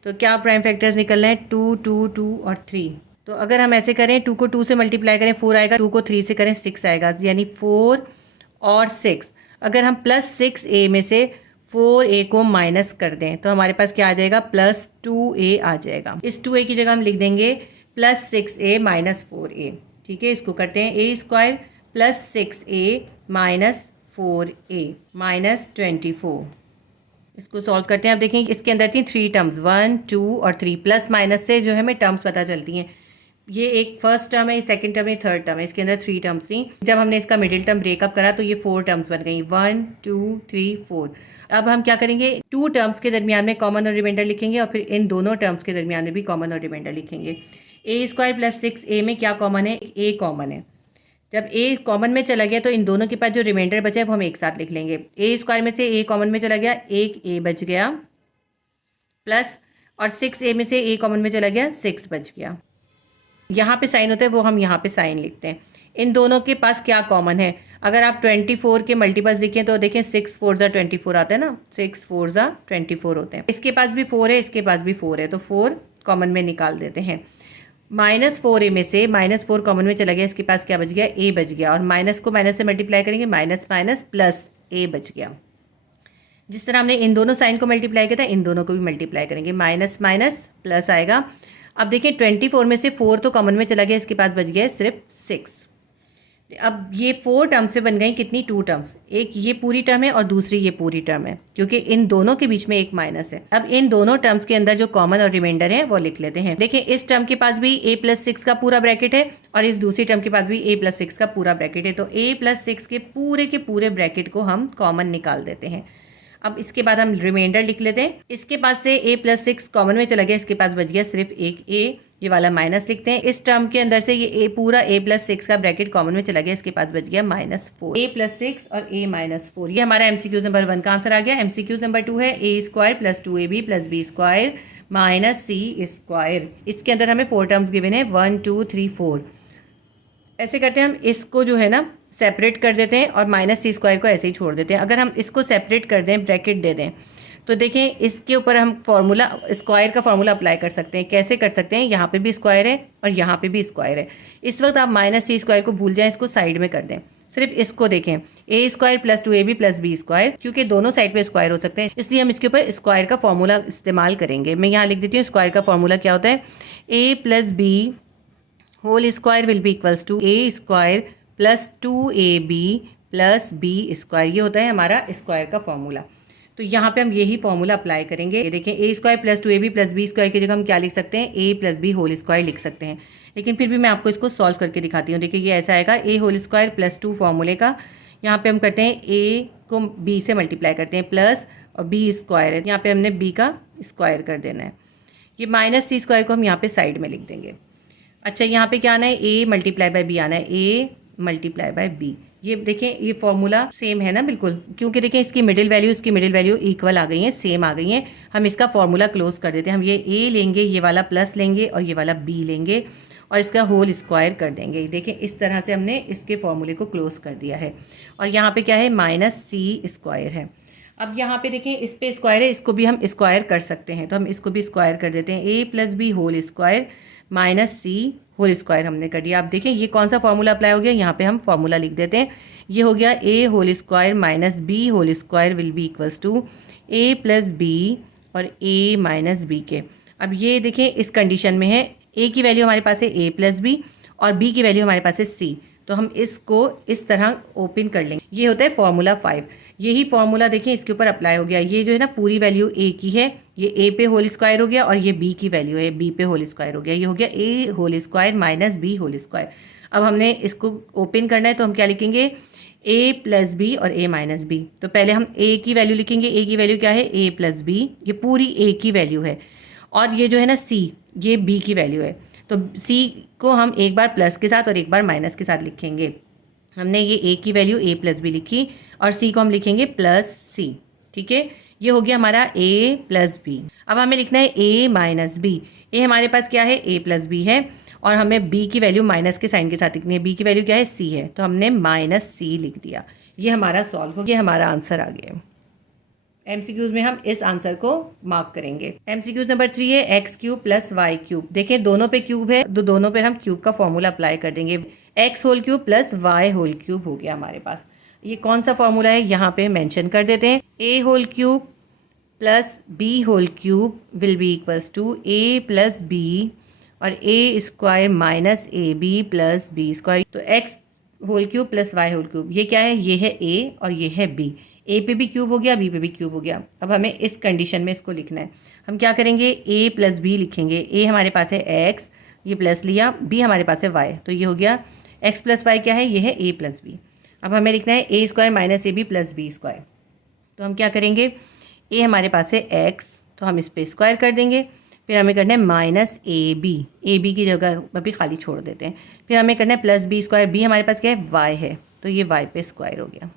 तो क्या प्राइम फैक्टर्स निकलना है, 2 2 2 और 3। तो अगर हम ऐसे करें, 2 को 2 से मल्टीप्लाई करें 4 आएगा, 2 को 3 से करें 6 आएगा, यानी 4 और 6। अगर हम +6a में से 4a को माइनस कर दें तो हमारे पास क्या आ जाएगा, +2a आ जाएगा। इस 2a की जगह हम लिख देंगे +6a - 4a। ठीक है, इसको करते हैं, a² + 6a - 4a - 24। इसको सॉल्व करते हैं। अब देखें, इसके अंदर थी 3 टर्म्स, 1 2 और 3। प्लस माइनस से जो है हमें टर्म्स पता चलती हैं। ये एक फर्स्ट टर्म है, सेकंड टर्म है, थर्ड टर्म है। इसके अंदर 3 टर्म्स थी। जब हमने इसका मिडिल टर्म ब्रेकअप करा तो ये 4 टर्म्स बन गई, 1 2 3 4। अब हम क्या करेंगे, 2 टर्म्स के दरमियान में कॉमन और रिमाइंडर लिखेंगे, और फिर इन दोनों टर्म्स के दरमियान में भी कॉमन और रिमाइंडर लिखेंगे। a² + 6a में क्या कॉमन है, a कॉमन है। जब a कॉमन में चला गया तो इन दोनों के पास जो रिमाइंडर बचा है वो हम एक साथ लिख लेंगे। a² में से a कॉमन में चला गया, एक a बच गया, प्लस और 6a में से a कॉमन में चला गया, 6 बच गया। यहाँ पे साइन होता है वो हम यहाँ पे साइन लिखते हैं। इन दोनों के पास क्या कॉमन है, अगर आप 24 के मल्टीपल्स देखें तो देखें 6 4 24 आता है ना, 6 4 24 होते हैं। इसके पास भी 4 है, इसके पास भी 4 है, तो 4 कॉमन में निकाल देते हैं। -4a में से -4 कॉमन में चला गया, इसके पास क्या बच गया, a बच गया, और माइनस को माइनस से मल्टीप्लाई करेंगे, माइनस माइनस प्लस a बच गया। जिस तरह हमने इन दोनों साइन को मल्टीप्लाई किया था, इन दोनों को भी मल्टीप्लाई करेंगे, माइनस माइनस प्लस आएगा। अब देखिए 24 में से 4 तो कॉमन में चला गया, इसके पास बच गया है सिर्फ 6। अब ये 4 टर्म से बन गई कितनी, 2 टर्म्स। एक ये पूरी टर्म है और दूसरी ये पूरी टर्म है, क्योंकि इन दोनों के बीच में एक माइनस है। अब इन दोनों टर्म्स के अंदर जो कॉमन और रिमाइंडर है वो लिख लेते हैं। देखिए, इस टर्म के पास भी a + 6 का पूरा ब्रैकेट है, और इस दूसरी टर्म के पास भी a + 6 का पूरा ब्रैकेट है। तो a + 6 के पूरे ब्रैकेट को हम कॉमन निकाल देते हैं। अब इसके बाद हम रिमाइंडर लिख लेते हैं। इसके पास से a + 6 कॉमन में चला गया, इसके पास बच गया सिर्फ एक a, ये वाला माइनस लिखते हैं। इस टर्म के अंदर से ये a पूरा a + 6 का ब्रैकेट कॉमन में चला गया, इसके पास बच गया -4। a + 6 और a - 4, ये हमारा MCQ नंबर 1 का आंसर आ गया। MCQ नंबर 2 है a² + 2ab + b² - c²। इसके अंदर हमें 4 टर्म्स गिवन है, 1 2 3 4। ऐसे करते हैं, हम इसको जो है ना सेपरेट कर देते हैं और -c² को ऐसे ही छोड़ देते हैं। अगर हम इसको सेपरेट कर दें, ब्रैकेट दे दें, तो देखें इसके ऊपर हम फॉर्मूला स्क्वायर का फॉर्मूला अप्लाई कर सकते हैं। कैसे कर सकते हैं, यहाँ पे भी स्क्वायर है और यहाँ पे भी स्क्वायर है। इस वक्त आप -c² को भूल जाएं, इसको साइड में कर दें। सिर्फ इसको देखें, a² + 2ab + b², क्योंकि दोनों साइड पे स्क्वायर हो सकते हैं, इसलिए हम इसके ऊपर स्क्वायर का फॉर्मूला इस्तेमाल करेंगे। मैं यहाँ लिख देती हूँ, स्क्वायर का फॉर्मूला क्या होता है, a + b whole square will be equals to a² + 2ab + b²। ये होता है हमारा स्क्वायर का फॉर्मूला। तो यहाँ पे हम यही फॉर्मूला अप्लाई करेंगे। ये देखें, a² + 2ab + b² की जगह हम क्या लिख सकते हैं, a + b होल स्क्वायर लिख सकते हैं। लेकिन फिर भी मैं आपको इसको सॉल्व करके दिखाती हूँ। देखिए, ये ऐसा आएगा, a होल स्क्वायर + 2 फॉर्मूले का, यहाँ पे हम करते हैं a को b से मल्टीप्लाई करते हैं, प्लस और b² है, यहाँ पे हमने b का स्क्वायर कर देना है। ये -c² को हम यहाँ पे साइड में लिख देंगे। अच्छा, यहाँ पे क्या आना है, a × b आना है, a × b। ये देखें, ये फॉर्मूला सेम है ना बिल्कुल, क्योंकि देखें इसकी मिडिल वैल्यू इसकी मिडिल वैल्यू इक्वल आ गई है, सेम आ गई हैं। हम इसका फॉर्मूला क्लोज कर देते हैं। हम ये a लेंगे, ये वाला प्लस लेंगे और ये वाला b लेंगे और इसका होल स्क्वायर कर देंगे। देखें, इस तरह से हमने इसके फॉर्मूले को क्लोज कर दिया है। और यहाँ पे क्या है, -c² है। अब यहाँ पे देखें, इस पे स्क्वायर है, इसको भी हम स्क्वायर कर सकते हैं, तो हम इसको भी स्क्वायर कर देते हैं। a + b whole square minus c whole square हमने कर दिया। आप देखें ये कौन सा फॉर्मूला अप्लाई हो गया, यहाँ पे हम फॉर्मूला लिख देते हैं। ये हो गया a whole square minus b whole square will be equals to a plus b और ए माइनस बी के। अब ये देखें इस कंडीशन में है, ए की वैल्यू हमारे पास है ए प्लस बी और बी की वैल्यू हमारे पास है सी, तो हम इसको इस तरह ओपन कर लेंगे। ये होता है फॉर्मूला 5। यही फॉर्मूला देखिए इसके ऊपर अप्लाई हो गया। ये जो है ना पूरी वैल्यू ए की है, ये ए पे होल स्क्वायर हो गया और ये बी की वैल्यू है, बी पे होल स्क्वायर हो गया। ये हो गया a whole square minus b whole square. अब हमने इसको ओपन करना है तो हम क्या लिखेंगे, ए प्लस बी और ए माइनस बी। तो पहले हम ए की वैल्यू लिखेंगे, ए की वैल्यू क्या है ए प्लस बी, ये पूरी ए की वैल्यू है। और ये जो है ना सी, ये बी की वैल्यू है। तो सी को हम एक बार प्लस के साथ और एक बार माइनस के साथ लिखेंगे। हमने ये ए की वैल्यू ए प्लस बी लिखी और सी को हम लिखेंगे प्लस सी। ठीक है, ये हो गया हमारा ए प्लस बी। अब हमें लिखना है ए माइनस बी। ए हमारे पास क्या है ए प्लस बी है और हमें बी की वैल्यू माइनस के साइन के साथ लिखनी है। बी की वैल्यू क्या है सी है, तो हमने माइनस सी लिख दिया। ये हमारा सॉल्व हो गया, हमारा आंसर आ गया। एमसीक्यूज में हम इस आंसर को मार्क करेंगे। एमसीक्यूज नंबर 3 है x cube plus y cube. देखें दोनों पे क्यूब है, तो दोनों पे हम क्यूब का फॉर्मूला अप्लाई कर देंगे। X whole cube plus y whole cube हो गया हमारे पास। ये कौन सा फॉर्मूला है यहाँ पे मेंशन कर देते हैं। A whole cube plus b whole cube will be equals to a plus b और a square minus A B plus B square. तो x whole cube plus y whole cube, ये क्या है, ये है ए और ये है बी। ए पे भी क्यूब हो गया, बी पे भी क्यूब हो गया। अब हमें इस कंडीशन में इसको लिखना है। हम क्या करेंगे, ए प्लस बी लिखेंगे। ए हमारे पास है एक्स, ये प्लस लिया, बी हमारे पास है वाई, तो ये हो गया एक्स प्लस वाई क्या है, ये है ए प्लस बी। अब हमें लिखना है a square minus A B plus B square. तो हम क्या करेंगे, ए हमारे पास है एक्स, तो हम इस पर स्क्वायर कर देंगे। फिर हमें करना है माइनस ए बी की जगह पर भी खाली छोड़ देते हैं। फिर हमें करना है प्लस बी स्क्वायर। बी हमारे पास क्या है वाई है, तो ये वाई पे स्क्वायर हो गया।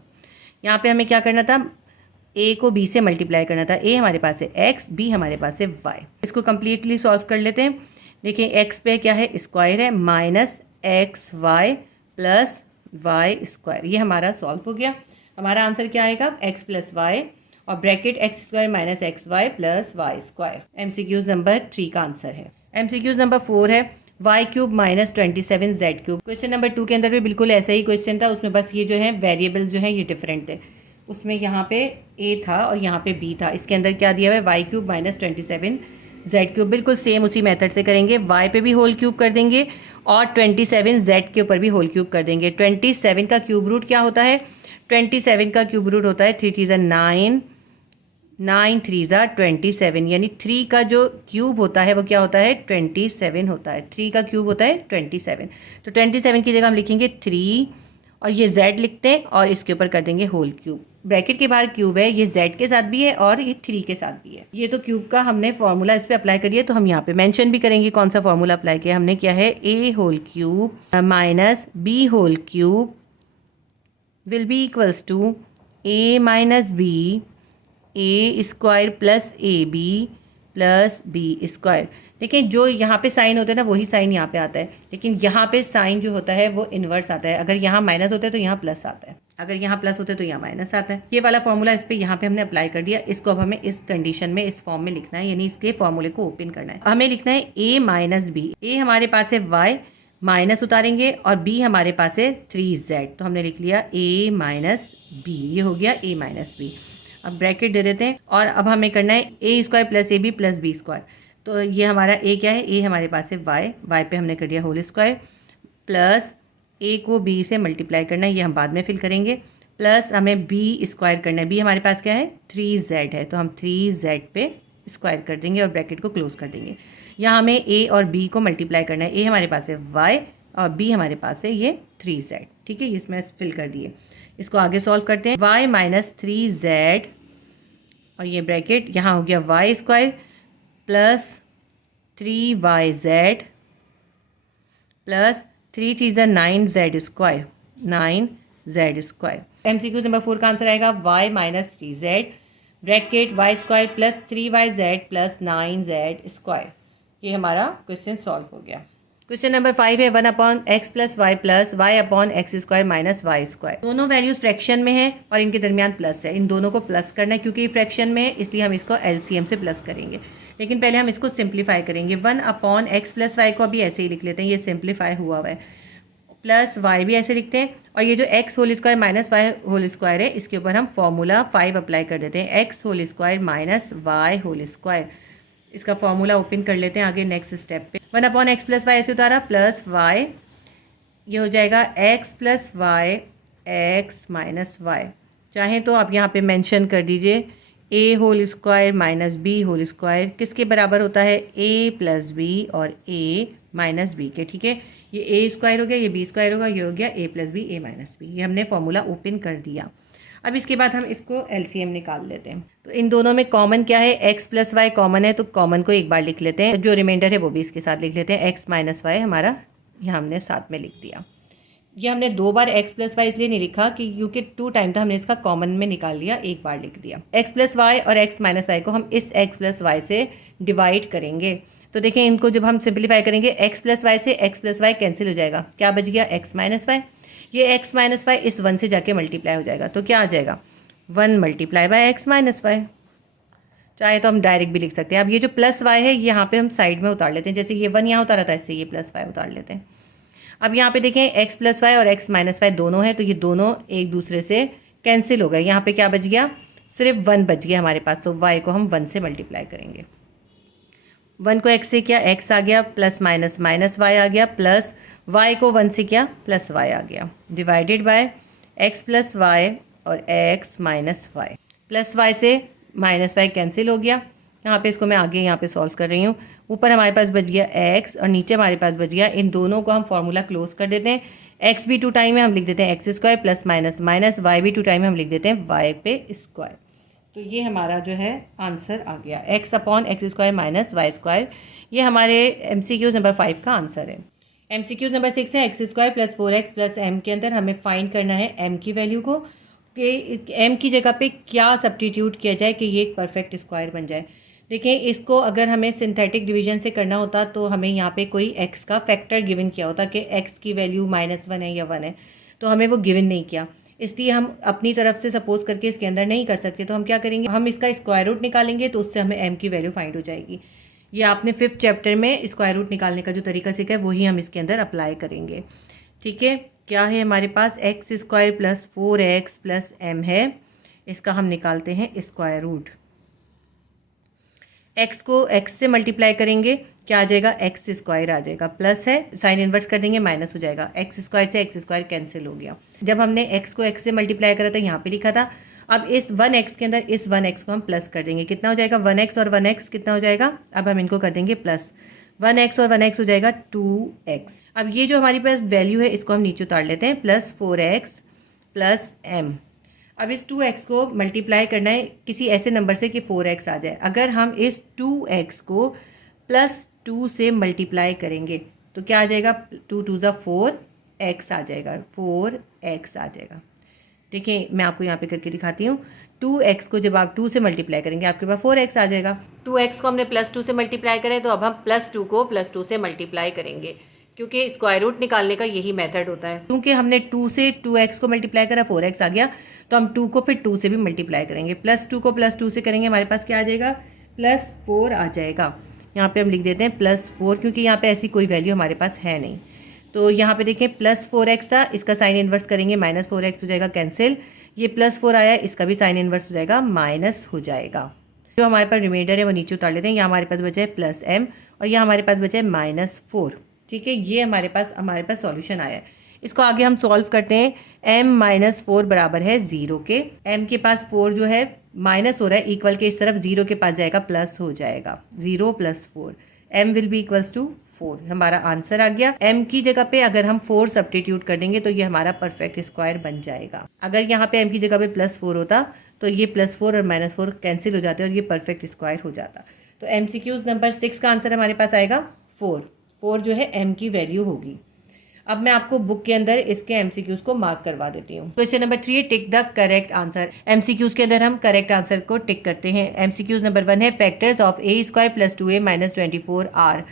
यहाँ पे हमें क्या करना था, ए को बी से मल्टीप्लाई करना था। ए हमारे पास है एक्स, बी हमारे पास है वाई। इसको कम्प्लीटली सॉल्व कर लेते हैं। देखिए एक्स पे क्या है स्क्वायर है, minus x y plus y square. ये हमारा सॉल्व हो गया। हमारा आंसर क्या आएगा, एक्स प्लस वाई और bracket x square minus x y plus y square. MCQs number 3 का आंसर है। एमसीक्यूज नंबर 4 है y cube minus 27 z cube. Question number 2 के अंदर भी बिल्कुल ऐसा ही क्वेश्चन था, उसमें बस ये जो है वेरिएबल्स जो है ये डिफरेंट थे। उसमें यहाँ पे ए था और यहाँ पे बी था। इसके अंदर क्या दिया हुआ है, y cube minus 27 z cube. बिल्कुल सेम उसी मेथड से करेंगे। वाई पे भी होल क्यूब कर देंगे और 27 जेड के ऊपर भी होल क्यूब कर देंगे। 27 का क्यूब रूट क्या होता है, 27 का क्यूब रूट होता है 3 3 9, 9 3 27, यानी 3 का जो क्यूब होता है वो क्या होता है 27 होता है। 3 का क्यूब होता है 27। तो 27 की जगह हम लिखेंगे 3 और ये z लिखते हैं और इसके ऊपर कर देंगे होल क्यूब। ब्रैकेट के बाहर क्यूब है, ये z के साथ भी है और ये 3 के साथ भी है। ये तो क्यूब का हमने फॉर्मूला इस पर अप्लाई करिए, तो हम यहाँ पे मेंशन भी करेंगे कौन सा फॉर्मूला अप्लाई किया हमने। क्या है, a whole cube minus b whole cube will be equals to a minus b a square plus a B plus B square. देखिए जो यहाँ पे साइन होता है ना वही साइन यहाँ पे आता है, लेकिन यहाँ पे साइन जो होता है वो इन्वर्स आता है। अगर यहाँ माइनस होता है तो यहाँ प्लस आता है, अगर यहाँ प्लस होता है तो यहाँ माइनस आता है। ये वाला फॉर्मूला इस पर यहाँ पे हमने अप्लाई कर दिया। इसको अब हमें इस कंडीशन में इस फॉर्म में लिखना है, यानी इसके फॉर्मूले को ओपन करना है। हमें लिखना है ए माइनस बी। ए हमारे पास है वाई, माइनस उतारेंगे और बी हमारे पास है 3z, तो हमने लिख लिया a माइनस बी। ये हो गया a माइनस बी। अब ब्रैकेट दे देते हैं और अब हमें करना है a square plus a B plus B square. तो ये हमारा a क्या है, a हमारे पास है y पे हमने कर दिया होल स्क्वायर प्लस a को b से मल्टीप्लाई करना है, ये हम बाद में फिल करेंगे, प्लस हमें b स्क्वायर करना है। b हमारे पास क्या है 3z है, तो हम 3z पे स्क्वायर कर देंगे और ब्रैकेट को क्लोज कर देंगे। यहाँ हमें a और b को मल्टीप्लाई करना है। a हमारे पास है y और b हमारे पास है ये 3z। ठीक है, इसमें फिल कर दिए। इसको आगे सॉल्व करते हैं। y माइनस 3z और ये ब्रैकेट यहाँ हो गया y square plus 3yz plus 3 3 9z square, 9z square. MCQ number 4 का आंसर आएगा y minus 3z bracket y square plus 3yz plus 9z square. ये हमारा क्वेश्चन सॉल्व हो गया। क्वेश्चन नंबर 5 है 1 upon x plus y plus y upon x square minus y square. दोनों वैल्यूज फ्रैक्शन में है और इनके दरमियान प्लस है। इन दोनों को प्लस करना है, क्योंकि फ्रैक्शन में है इसलिए हम इसको एलसीएम से प्लस करेंगे। लेकिन पहले हम इसको सिंप्लीफाई करेंगे। 1/x+y को अभी ऐसे ही लिख लेते हैं, ये सिंप्लीफाई हुआ है, प्लस y भी ऐसे लिखते हैं, और ये जो x whole square minus y whole square है इसके ऊपर हम फॉर्मूला 5 अप्लाई कर देते हैं, x whole square minus y whole square. इसका फॉर्मूला ओपन कर लेते हैं आगे नेक्स्ट स्टेप पे। 1/x+y ऐसे उतारा, प्लस y, ये हो जाएगा x+y x माइनस वाई। चाहें तो आप यहाँ पे मेंशन कर दीजिए a whole square minus b whole square किसके बराबर होता है, a प्लस बी और a माइनस बी के। ठीक है, ये ए स्क्वायर हो गया, ये बी स्क्वायर होगा, ये हो गया ए प्लस बी ए माइनस बी। ये हमने फॉर्मूला ओपन कर दिया। अब इसके बाद हम इसको एलसीएम निकाल लेते हैं। तो इन दोनों में कॉमन क्या है, एक्स प्लस वाई कॉमन है, तो कॉमन को एक बार लिख लेते हैं, जो रिमाइंडर है वो भी इसके साथ लिख लेते हैं। एक्स माइनस वाई हमारा यहाँ हमने साथ में लिख दिया। ये हमने 2 बार एक्स प्लस वाई इसलिए नहीं लिखा कि क्योंकि 2 टाइम था, हमने इसका कॉमन में निकाल लिया, एक बार लिख दिया। एक्स प्लस वाई और एक्स माइनस वाई को हम इस एक्स प्लस वाई से डिवाइड करेंगे। तो देखें, इनको जब हम सिंप्लीफाई करेंगे एक्स प्लस वाई से एक्स प्लस वाई कैंसिल हो जाएगा, क्या बच गया, एक्स माइनस वाई। ये एक्स माइनस वाई इस 1 से जाके मल्टीप्लाई हो जाएगा, तो क्या आ जाएगा, 1 multiply by x minus y. चाहे तो हम डायरेक्ट भी लिख सकते हैं। अब ये जो प्लस वाई है यहाँ पे हम साइड में उतार लेते हैं, जैसे ये 1 यहाँ उतारा था, इससे ये प्लस वाई उतार लेते हैं। अब यहाँ पे देखें एक्स प्लस वाई और एक्स माइनस वाई दोनों है, तो ये दोनों एक दूसरे से कैंसिल हो गए। यहाँ पे क्या बच गया, सिर्फ 1 बच गया हमारे पास, तो वाई को हम 1 से मल्टीप्लाई करेंगे। 1 को x से किया, x आ गया, प्लस माइनस माइनस वाई आ गया, प्लस y को 1 से किया, प्लस वाई आ गया, divided by x plus y और x minus y. Plus y से माइनस वाई कैंसिल हो गया। यहाँ पे इसको मैं आगे यहाँ पे सॉल्व कर रही हूँ। ऊपर हमारे पास बच गया x और नीचे हमारे पास बच गया, इन दोनों को हम फॉर्मूला क्लोज कर देते हैं। x भी 2 टाइम है, हम लिख देते हैं x square, plus minus minus y भी 2 टाइम है, हम लिख देते हैं y पे स्क्वायर। तो ये हमारा जो है आंसर आ गया, x/x² माइनस वाई स्क्वायर। ये हमारे MCQ नंबर 5 का आंसर है। MCQ नंबर 6 है, x² plus 4x plus m के अंदर हमें फाइंड करना है m की वैल्यू को, कि m की जगह पे क्या सब्स्टिट्यूट किया जाए कि ये एक परफेक्ट स्क्वायर बन जाए। देखिए, इसको अगर हमें सिंथेटिक डिवीजन से करना होता तो हमें यहाँ पे कोई x का फैक्टर गिवन किया होता कि x की वैल्यू -1 है या 1 है, तो हमें वो गिवन नहीं किया, इसलिए हम अपनी तरफ से सपोज करके इसके अंदर नहीं कर सकते। तो हम क्या करेंगे, हम इसका स्क्वायर रूट निकालेंगे, तो उससे हमें m की वैल्यू फाइंड हो जाएगी। ये आपने 5th चैप्टर में स्क्वायर रूट निकालने का जो तरीका सीखा है वही हम इसके अंदर अप्लाई करेंगे। ठीक है, क्या है हमारे पास, x² plus 4x plus m है, इसका हम निकालते हैं स्क्वायर रूट। x को x से मल्टीप्लाई करेंगे, क्या आ जाएगा, x² आ जाएगा, प्लस है साइन इन्वर्स कर देंगे माइनस हो जाएगा, x² से x² कैंसिल हो गया। जब हमने x को x से मल्टीप्लाई करा था यहाँ पे लिखा था, अब इस 1x के अंदर इस 1x को हम प्लस कर देंगे, कितना हो जाएगा, 1x और 1x कितना हो जाएगा, अब हम इनको कर देंगे प्लस, 1x और 1x हो जाएगा 2x। अब ये जो हमारे पास वैल्यू है इसको हम नीचे उतार लेते हैं, प्लस 4x प्लस m। अब इस 2x को मल्टीप्लाई करना है किसी ऐसे नंबर से कि 4x आ जाए। अगर हम इस 2x को प्लस 2 से मल्टीप्लाई करेंगे तो क्या आ जाएगा, 2 2 ज़ा 4x आ जाएगा, 4x आ जाएगा। देखिए, मैं आपको यहाँ पे करके दिखाती हूँ। 2x को जब आप 2 से मल्टीप्लाई करेंगे आपके पास 4x आ जाएगा। 2x को हमने प्लस 2 से मल्टीप्लाई करें, तो अब हम प्लस 2 को प्लस 2 से मल्टीप्लाई करेंगे, क्योंकि स्क्वायर रूट निकालने का यही मेथड होता है। क्योंकि हमने 2 से 2x को मल्टीप्लाई करा, 4x आ गया, तो हम 2 को फिर 2 से भी मल्टीप्लाई करेंगे, प्लस 2 को प्लस 2 से करेंगे, हमारे पास क्या आ जाएगा, प्लस 4 आ जाएगा। यहाँ पे हम लिख देते हैं प्लस 4, क्योंकि यहाँ पे ऐसी कोई वैल्यू हमारे पास है नहीं। तो यहाँ पे देखें प्लस 4x था, इसका साइन इन्वर्स करेंगे, माइनस 4x हो जाएगा कैंसिल। ये प्लस 4 आया, इसका भी साइन इन्वर्स हो जाएगा, माइनस हो जाएगा। जो हमारे पास रिमाइंडर है वो नीचे उतार लेते हैं। यहाँ हमारे पास बचा है प्लस m और यहाँ हमारे पास बचा है -4। ठीक है, ये हमारे पास सॉल्यूशन आया है। इसको आगे हम सॉल्व करते हैं। m - 4 बराबर है 0 के। m के पास 4 जो है माइनस हो रहा है, इक्वल के इस तरफ 0 के पास जाएगा, प्लस हो जाएगा, 0 + 4, m will be equals to 4। हमारा आंसर आ गया। m की जगह पे अगर हम 4 सब्स्टिट्यूट कर देंगे तो ये हमारा परफेक्ट स्क्वायर बन जाएगा। अगर यहाँ पे m की जगह पे +4 होता तो ये +4 और -4 कैंसिल हो जाते और ये परफेक्ट स्क्वायर हो जाता। तो MCQs नंबर 6 का आंसर हमारे पास आएगा 4 जो है m की वैल्यू होगी। अब मैं आपको बुक के अंदर इसके MCQs को मार्क करवा देती हूँ। Question number 3, tick the correct answer. MCQs के अंदर हम करेक्ट आंसर को टिक करते हैं। MCQs नंबर 1 है, factors of a² + 2a - 24 are.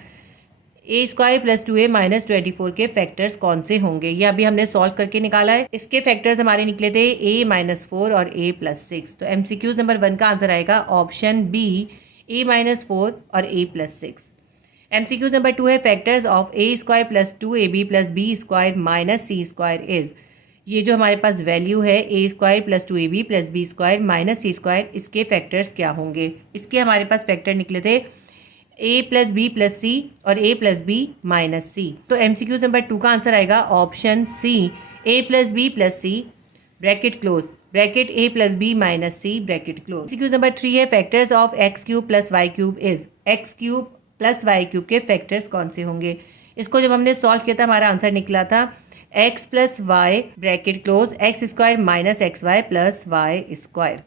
a² + 2a - 24 के फैक्टर्स कौन से होंगे, ये अभी हमने सॉल्व करके निकाला है। इसके फैक्टर्स हमारे निकले थे a - 4 और a + 6। तो MCQs नंबर 1 का आंसर आएगा ऑप्शन बी, a-4 और a+6। MCQ नंबर 2 है factors of a² + 2ab + b² - c² is. ये जो हमारे पास वैल्यू है a² + 2ab + b² - c², इसके फैक्टर्स क्या होंगे? इसके हमारे पास फैक्टर निकले थे a + b + c और a + b - c। तो MCQ नंबर 2 का आंसर आएगा option c, a + b + c bracket close bracket a + b - c bracket close. MCQ number 3 है factors of x³ + y³ is. x³ + y³ के फैक्टर्स कौन से होंगे? इसको जब हमने सॉल्व किया था हमारा आंसर निकला था x + y bracket close x² - xy + y²।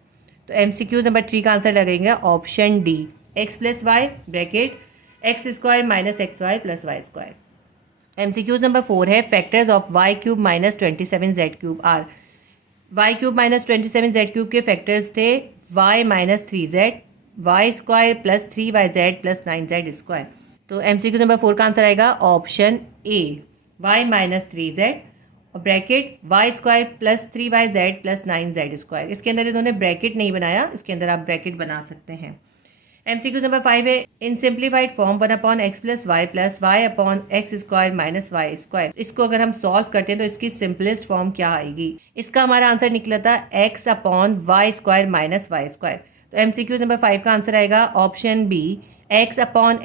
तो MCQ नंबर 3 का आंसर लगेगा option D, x + y bracket x² - xy + y²। MCQ number 4 है factors of y³ - 27z³ are. y³ - 27z³ के फैक्टर्स थे y - 3z, y² + 3yz + 9z²। तो MCQ नंबर 4 का आंसर आएगा ऑप्शन ए, y - 3z और ब्रैकेट y² + 3yz + 9z²। इसके अंदर इन्होंने ब्रैकेट नहीं बनाया, इसके अंदर आप ब्रैकेट बना सकते हैं। MCQ नंबर 5 है इन simplified form 1/x + y + y/x² - y²। इसको अगर हम सॉल्व करते हैं तो इसकी सिंपलेस्ट फॉर्म क्या आएगी? इसका हमारा आंसर निकला था x/y² - y²। तो MCQ नंबर 5 का आंसर आएगा option B, x/x²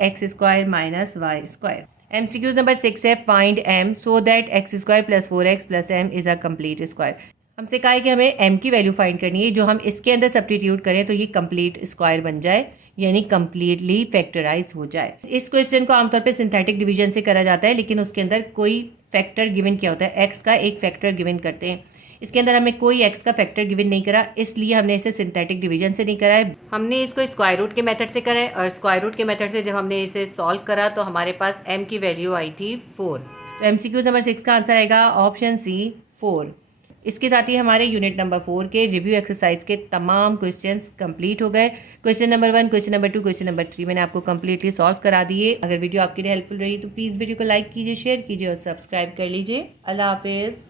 - y²। MCQ number 6 है find m so that x² + 4x + m is a complete square. हमसे कहा है कि हमें m की वैल्यू फाइंड करनी है, जो हम इसके अंदर सब्स्टिट्यूट करें तो ये कंप्लीट स्क्वायर बन जाए, यानी कंप्लीटली फैक्टराइज हो जाए। इस क्वेश्चन को आमतौर पे सिंथेटिक डिवीजन से करा जाता है, लेकिन उसके अंदर कोई फैक्टर गिवन किया होता है, x का एक फैक्टर गिवन करते हैं। इसके अंदर हमें कोई x का फैक्टर गिवन नहीं करा, इसलिए हमने इसे सिंथेटिक डिवीजन से नहीं करा है, हमने इसको स्क्वायर रूट के मेथड से करा है। और स्क्वायर रूट के मेथड से जब हमने इसे सॉल्व करा तो हमारे पास m की वैल्यू आई थी 4। तो MCQ नंबर 6 का आंसर आएगा ऑप्शन सी, 4। इसके साथ ही हमारे यूनिट नंबर 4 के रिव्यू एक्सरसाइज के तमाम क्वेश्चंस कंप्लीट हो गए। Question number 1, question number 2, question number 3 मैंने आपको कंप्लीटली सॉल्व करा दिए। अगर वीडियो आपके लिए हेल्पफुल रही तो प्लीज़ वीडियो को लाइक कीजिए, शेयर कीजिए और सब्सक्राइब कर लीजिए। अल्लाह हाफिज़।